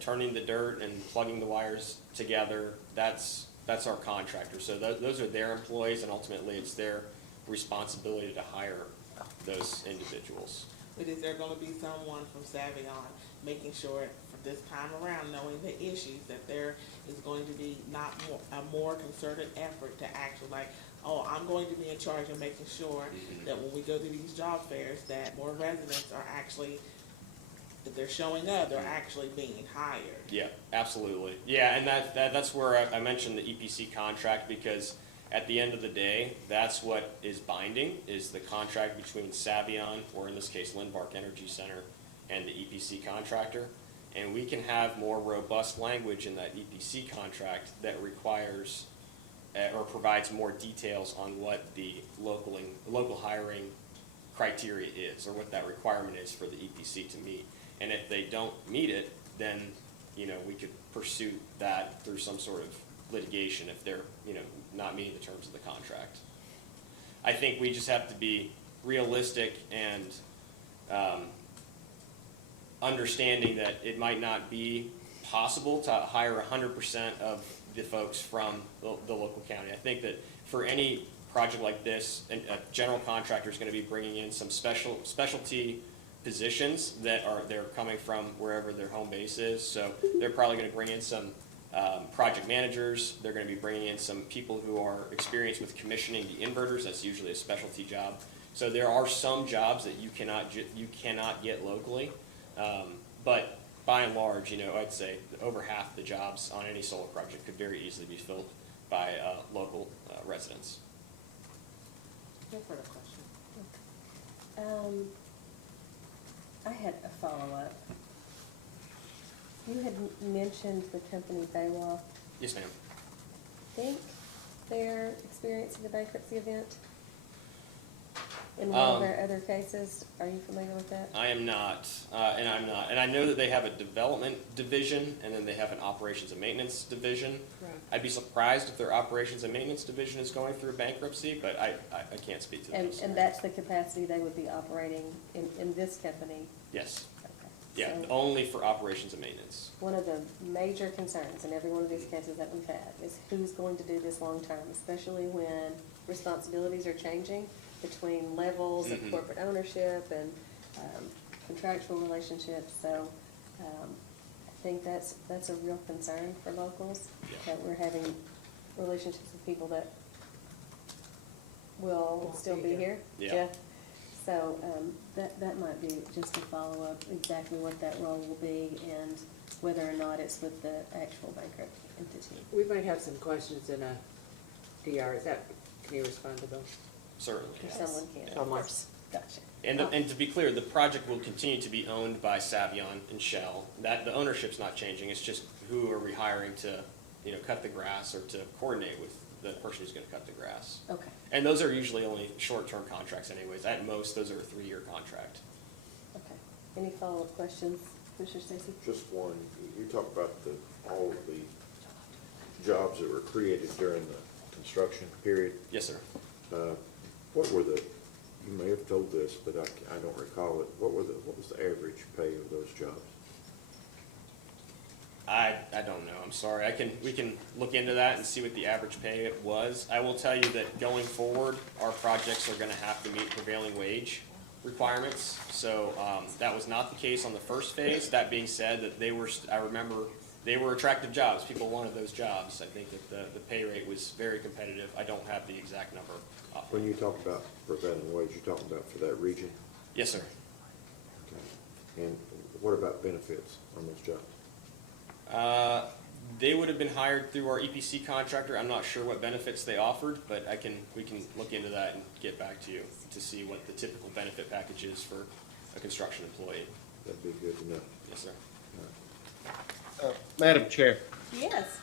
turning the dirt and plugging the wires together, that's our contractor. So those are their employees, and ultimately it's their responsibility to hire those individuals. But is there gonna be someone from Savion making sure for this time around, knowing the issues, that there is going to be a more concerted effort to actually I'm going to be in charge of making sure that when we go to these job fairs, that more residents are actually, if they're showing up, they're actually being hired? Yeah, absolutely. Yeah, and that's where I mentioned the EPC contract, because at the end of the day, that's what is binding, is the contract between Savion, or in this case, Lynn Energy Center, and the EPC contractor. And we can have more robust language in that EPC contract that requires or provides more details on what the local hiring criteria is, or what that requirement is for the EPC to meet. And if they don't meet it, then, we could pursue that through some sort of litigation if they're, not meeting the terms of the contract. I think we just have to be realistic and understanding that it might not be possible to hire 100% of the folks from the local county. I think that for any project like this, a general contractor is going to be bringing in some specialty positions they're coming from wherever their home base is. So they're probably going to bring in some project managers. They're going to be bringing in some people who are experienced with commissioning the inverters. That's usually a specialty job. So there are some jobs that you cannot get locally, but by and large, I'd say over half the jobs on any solar project could very easily be filled by local residents. No further question. I had a follow-up. You had mentioned the company Baywa. Yes, ma'am. Think they're experiencing a bankruptcy event in one of their other cases? Are you familiar with that? I am not, and I'm not. And I know that they have a development division, and then they have an operations and maintenance division. Right. I'd be surprised if their operations and maintenance division is going through bankruptcy, but I can't speak to that. And that's the capacity they would be operating in this company? Yes. Okay. Yeah, So only for operations and maintenance. one of the major concerns in every one of these cases that we've had is who's going to do this long-term, especially when responsibilities are changing between levels of corporate ownership and contractual relationships. So I think that's a real concern for locals, that we're having relationships with people that will still be here. Yeah. So that might be just a follow-up, exactly what that role will be and whether or not it's with the actual bankrupt entity. We might have some questions in a DR. Can you respond to those? Certainly. If Yes. someone can. Someone. Gotcha. And to be clear, the project will continue to be owned by Savion and Shell. That the ownership's not changing. It's just who are we hiring to, cut the grass or to coordinate with the person who's going to cut the grass. Okay. And those are usually only short-term contracts, anyways. At most, those are a 3-year contract. Okay. Any follow-up questions, Commissioner Stacy? Just one, you talk about all of the jobs that were created during the construction period. Yes, sir. What were you may have told this, but I don't recall it. What was the average pay of those jobs? I don't know. I'm sorry. We can look into that and see what the average pay was. I will tell you that going forward, our projects are going to have to meet prevailing wage requirements. So that was not the case on the first phase. That being said, that they were, I remember, they were attractive jobs. People wanted those jobs. I think that the pay rate was very competitive. I don't have the exact number. When you talk about prevailing wage, you're talking about for that region? Yes, sir. Okay. And what about benefits on those jobs? They would have been hired through our EPC contractor. I'm not sure what benefits they offered, but we can look into that and get back to you to see what the typical benefit package is for a construction employee. That'd be good to know. Yes, sir. Madam Chair, Yes.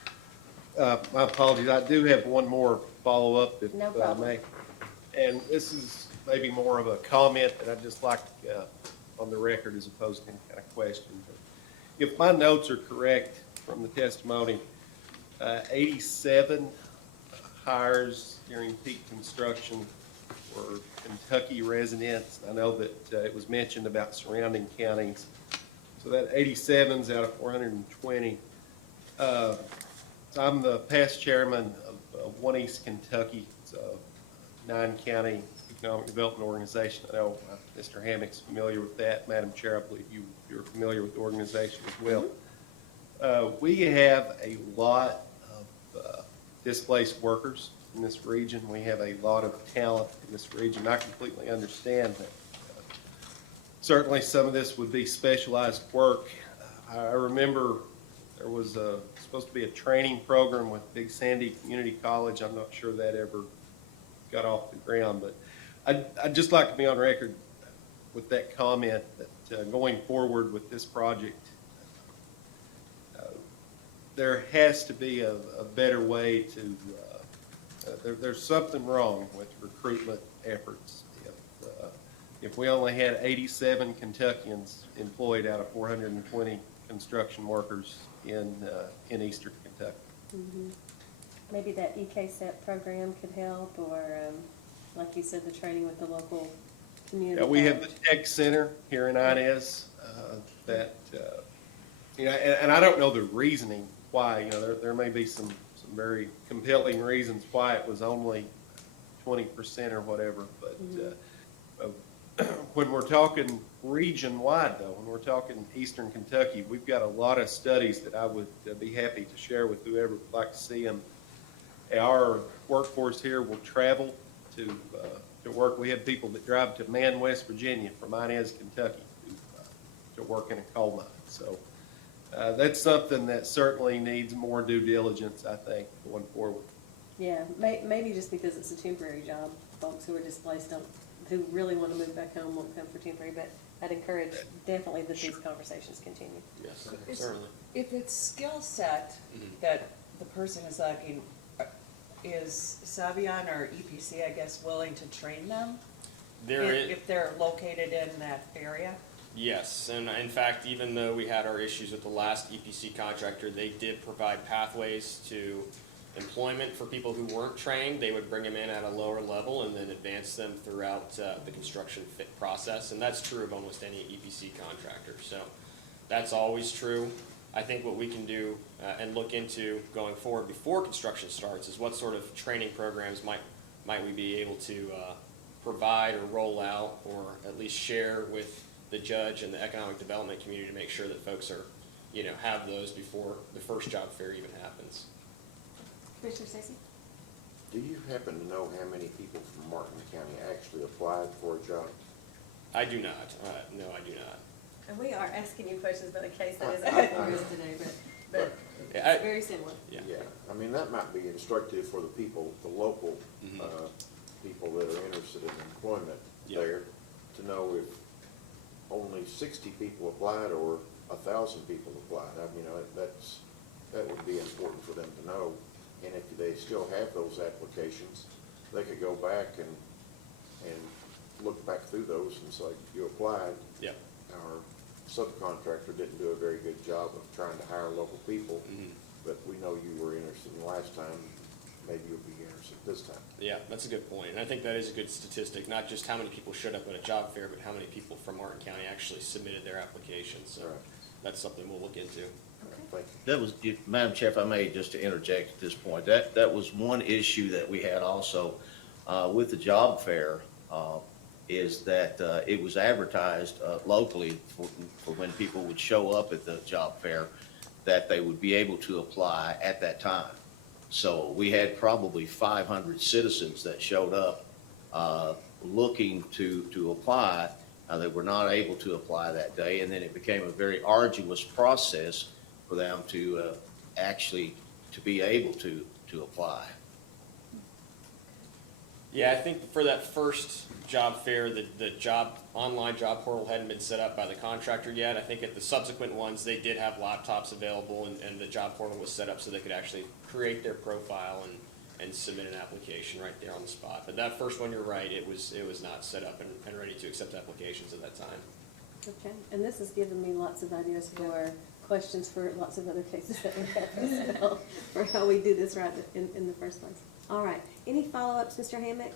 my apologies, I do have one more follow-up if No I problem. may. And this is maybe more of a comment that I'd just like on the record as opposed to any kind of question. But if my notes are correct from the testimony, 87 hires during peak construction were Kentucky residents. I know that it was mentioned about surrounding counties. So that 87's out of 420. So I'm the past chairman of One East Kentucky. It's a 9-county economic development organization. I know Mr. Hammock's familiar with that. Madam Chair, I believe you're familiar with the organization as well. We have a lot of displaced workers in this region. We have a lot of talent in this region. I completely understand that. Certainly, some of this would be specialized work. I remember there was supposed to be a training program with Big Sandy Community College. I'm not sure that ever got off the ground, but I'd just like to be on record with that comment that going forward with this project, there has to be a better way to, there's something wrong with recruitment efforts. If we only had 87 Kentuckians employed out of 420 construction workers in eastern Kentucky. Mhm. Maybe that EKSEP program could help, or like you said, the training with the local community. We have the college. tech center here in Inez that, and I don't know the reasoning why, there may be some very compelling reasons why it was only 20% or whatever, but when we're talking region-wide, though, when we're talking eastern Kentucky, we've got a lot of studies that I would be happy to share with whoever would like to see them. Our workforce here will travel to work. We have people that drive to Man, West Virginia from Inez, Kentucky to work in a coal mine. So that's something that certainly needs more due diligence, I think, going forward. Yeah, maybe just because it's a temporary job, folks who are displaced who really want to move back home won't come for temporary, but I'd encourage definitely that these conversations continue. Yes, Is- certainly. If it's skill set that the person is lacking, is Savion or EPC, I guess, willing to train them? If they're located in that area? Yes, and in fact, even though we had our issues with the last EPC contractor, they did provide pathways to employment for people who weren't trained. They would bring them in at a lower level and then advance them throughout the construction fit process, and that's true of almost any EPC contractor. So that's always true. I think what we can do and look into going forward before construction starts is what sort of training programs might we be able to provide or roll out, or at least share with the judge and the economic development community to make sure that folks are, have those before the first job fair even happens. Commissioner Stacy? Do you happen to know how many people from Martin County actually applied for a job? I do not. No, I do not. And we are asking you questions about a case that is before us today, but Yeah, it's very similar. Yeah. Yeah, I mean, that might be instructive for the people, the local people that are interested in employment Yeah. there, to know if only 60 people applied or 1,000 people applied. I mean, that would be important for them to know. And if they still have those applications, they could go back and look back through those and say, you applied. Yeah. Our subcontractor didn't do a very good job of trying to hire local people, but we know you were interested in last time, maybe you'll be interested this time. Yeah, that's a good point. And I think that is a good statistic, not just how many people showed up at a job fair, but how many people from Martin County actually submitted their applications. So Right. that's something we'll look into. Thank you. That was, Madam Chair, if I may, just to interject at this point, that was one issue that we had also with the job fair. is that it was advertised locally for when people would show up at the job fair, that they would be able to apply at that time. So we had probably 500 citizens that showed up looking to apply. They were not able to apply that day, and then it became a very arduous process for them to actually to be able to apply. Yeah, I think for that first job fair, the online job portal hadn't been set up by the contractor yet. I think at the subsequent ones, they did have laptops available, and the job portal was set up so they could actually create their profile and submit an application right there on the spot. But that first one, you're right, it was not set up and ready to accept applications at that time. Okay, and this has given me lots of ideas for questions for lots of other cases that we have as well, for how we do this right in the first place. All right, any follow-ups, Mr. Hammack?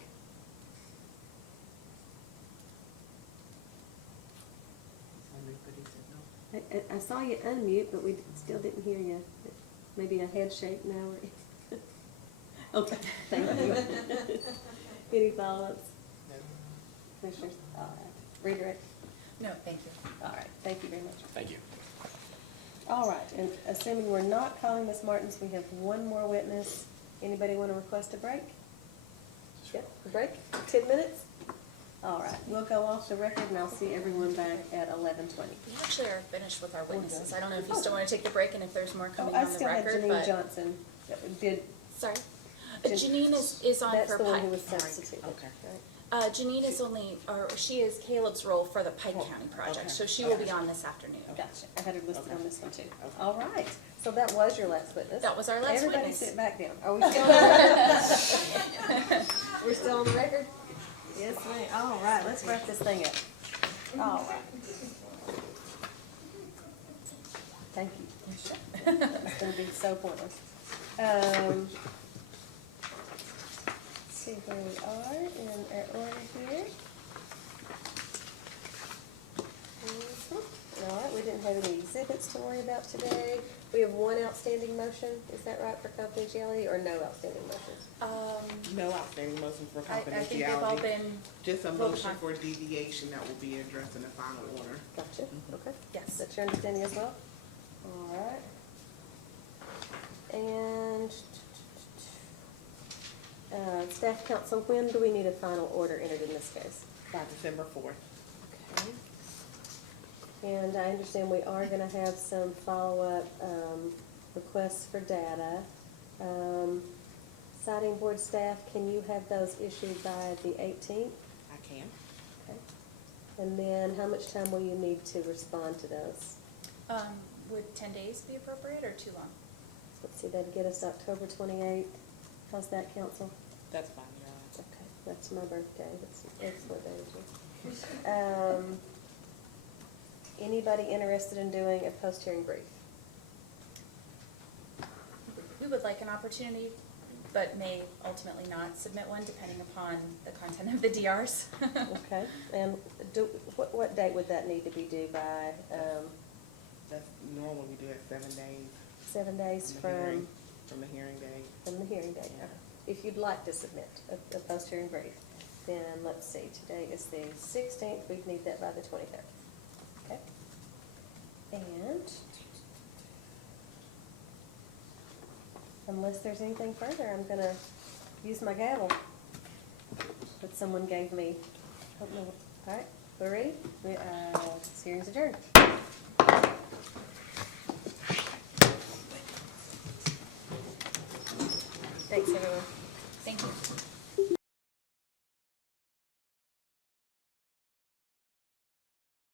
I saw you unmute, but we still didn't hear you. Maybe a head shake now. Okay, thank you. Any follow-ups? No. Commissioners? All right. Redirect? No, thank you. All right, thank you very much. Thank you. All right, and assuming we're not calling Ms. Martins, we have one more witness. Anybody want to request a break? Yep, a break, 10 minutes? All right, we'll go off the record and I'll see everyone back at 11:20. We actually are finished with our witnesses. I don't know if you still want to take the break and if there's more coming I on the still have record, Janine but. Johnson. Did, Sorry. Jan- Janine is on that's for the one who Pike. was substituted. Okay. Right? Janine is only, or she is Caleb's role for the Pike County project, okay. so she will be on this afternoon. Gotcha, I had her listed on this one too. Okay. All right, so that was your last witness. That was our last Everybody witness. sit back down. Are we still on the record? We're still on the record? Yes, ma'am. All right, let's wrap this thing up. All right. Thank you. It's gonna be so pointless. Let's see where we are in our order here. All right, we didn't have any exhibits to worry about today. We have one outstanding motion, is that right, for confidentiality, or no outstanding motions? No outstanding motion for I think they've all confidentiality. been, Just a voted motion on. for deviation that will be addressed in the final order. Gotcha, okay. yes. That's your understanding as well? All right. And, staff council, when do we need a final order entered in this case? By December 4th. Okay. And I understand we are gonna have some follow-up, requests for data. Siting board staff, can you have those issued by the 18th? I can. Okay. And then how much time will you need to respond to those? Would 10 days be appropriate or too long? Let's see, that'd get us October 28th. How's that, council? That's fine, Your Honor. Okay, that's my birthday. That's an excellent day too. Anybody interested in doing a post-hearing brief? We would like an opportunity, but may ultimately not submit one depending upon the content of the DRs. Okay, and what date would that need to be due by? That's normal, we do it 7 days 7 days from the hearing, from from the hearing date. the hearing date. Yeah. If you'd like to submit a post-hearing brief, then let's see, today is the 16th, we'd need that by the 23rd. Okay? And unless there's anything further, I'm gonna use my gavel that someone gave me. I don't know. All right, we're ready? This hearing's adjourned. Thanks, everyone. Thank you.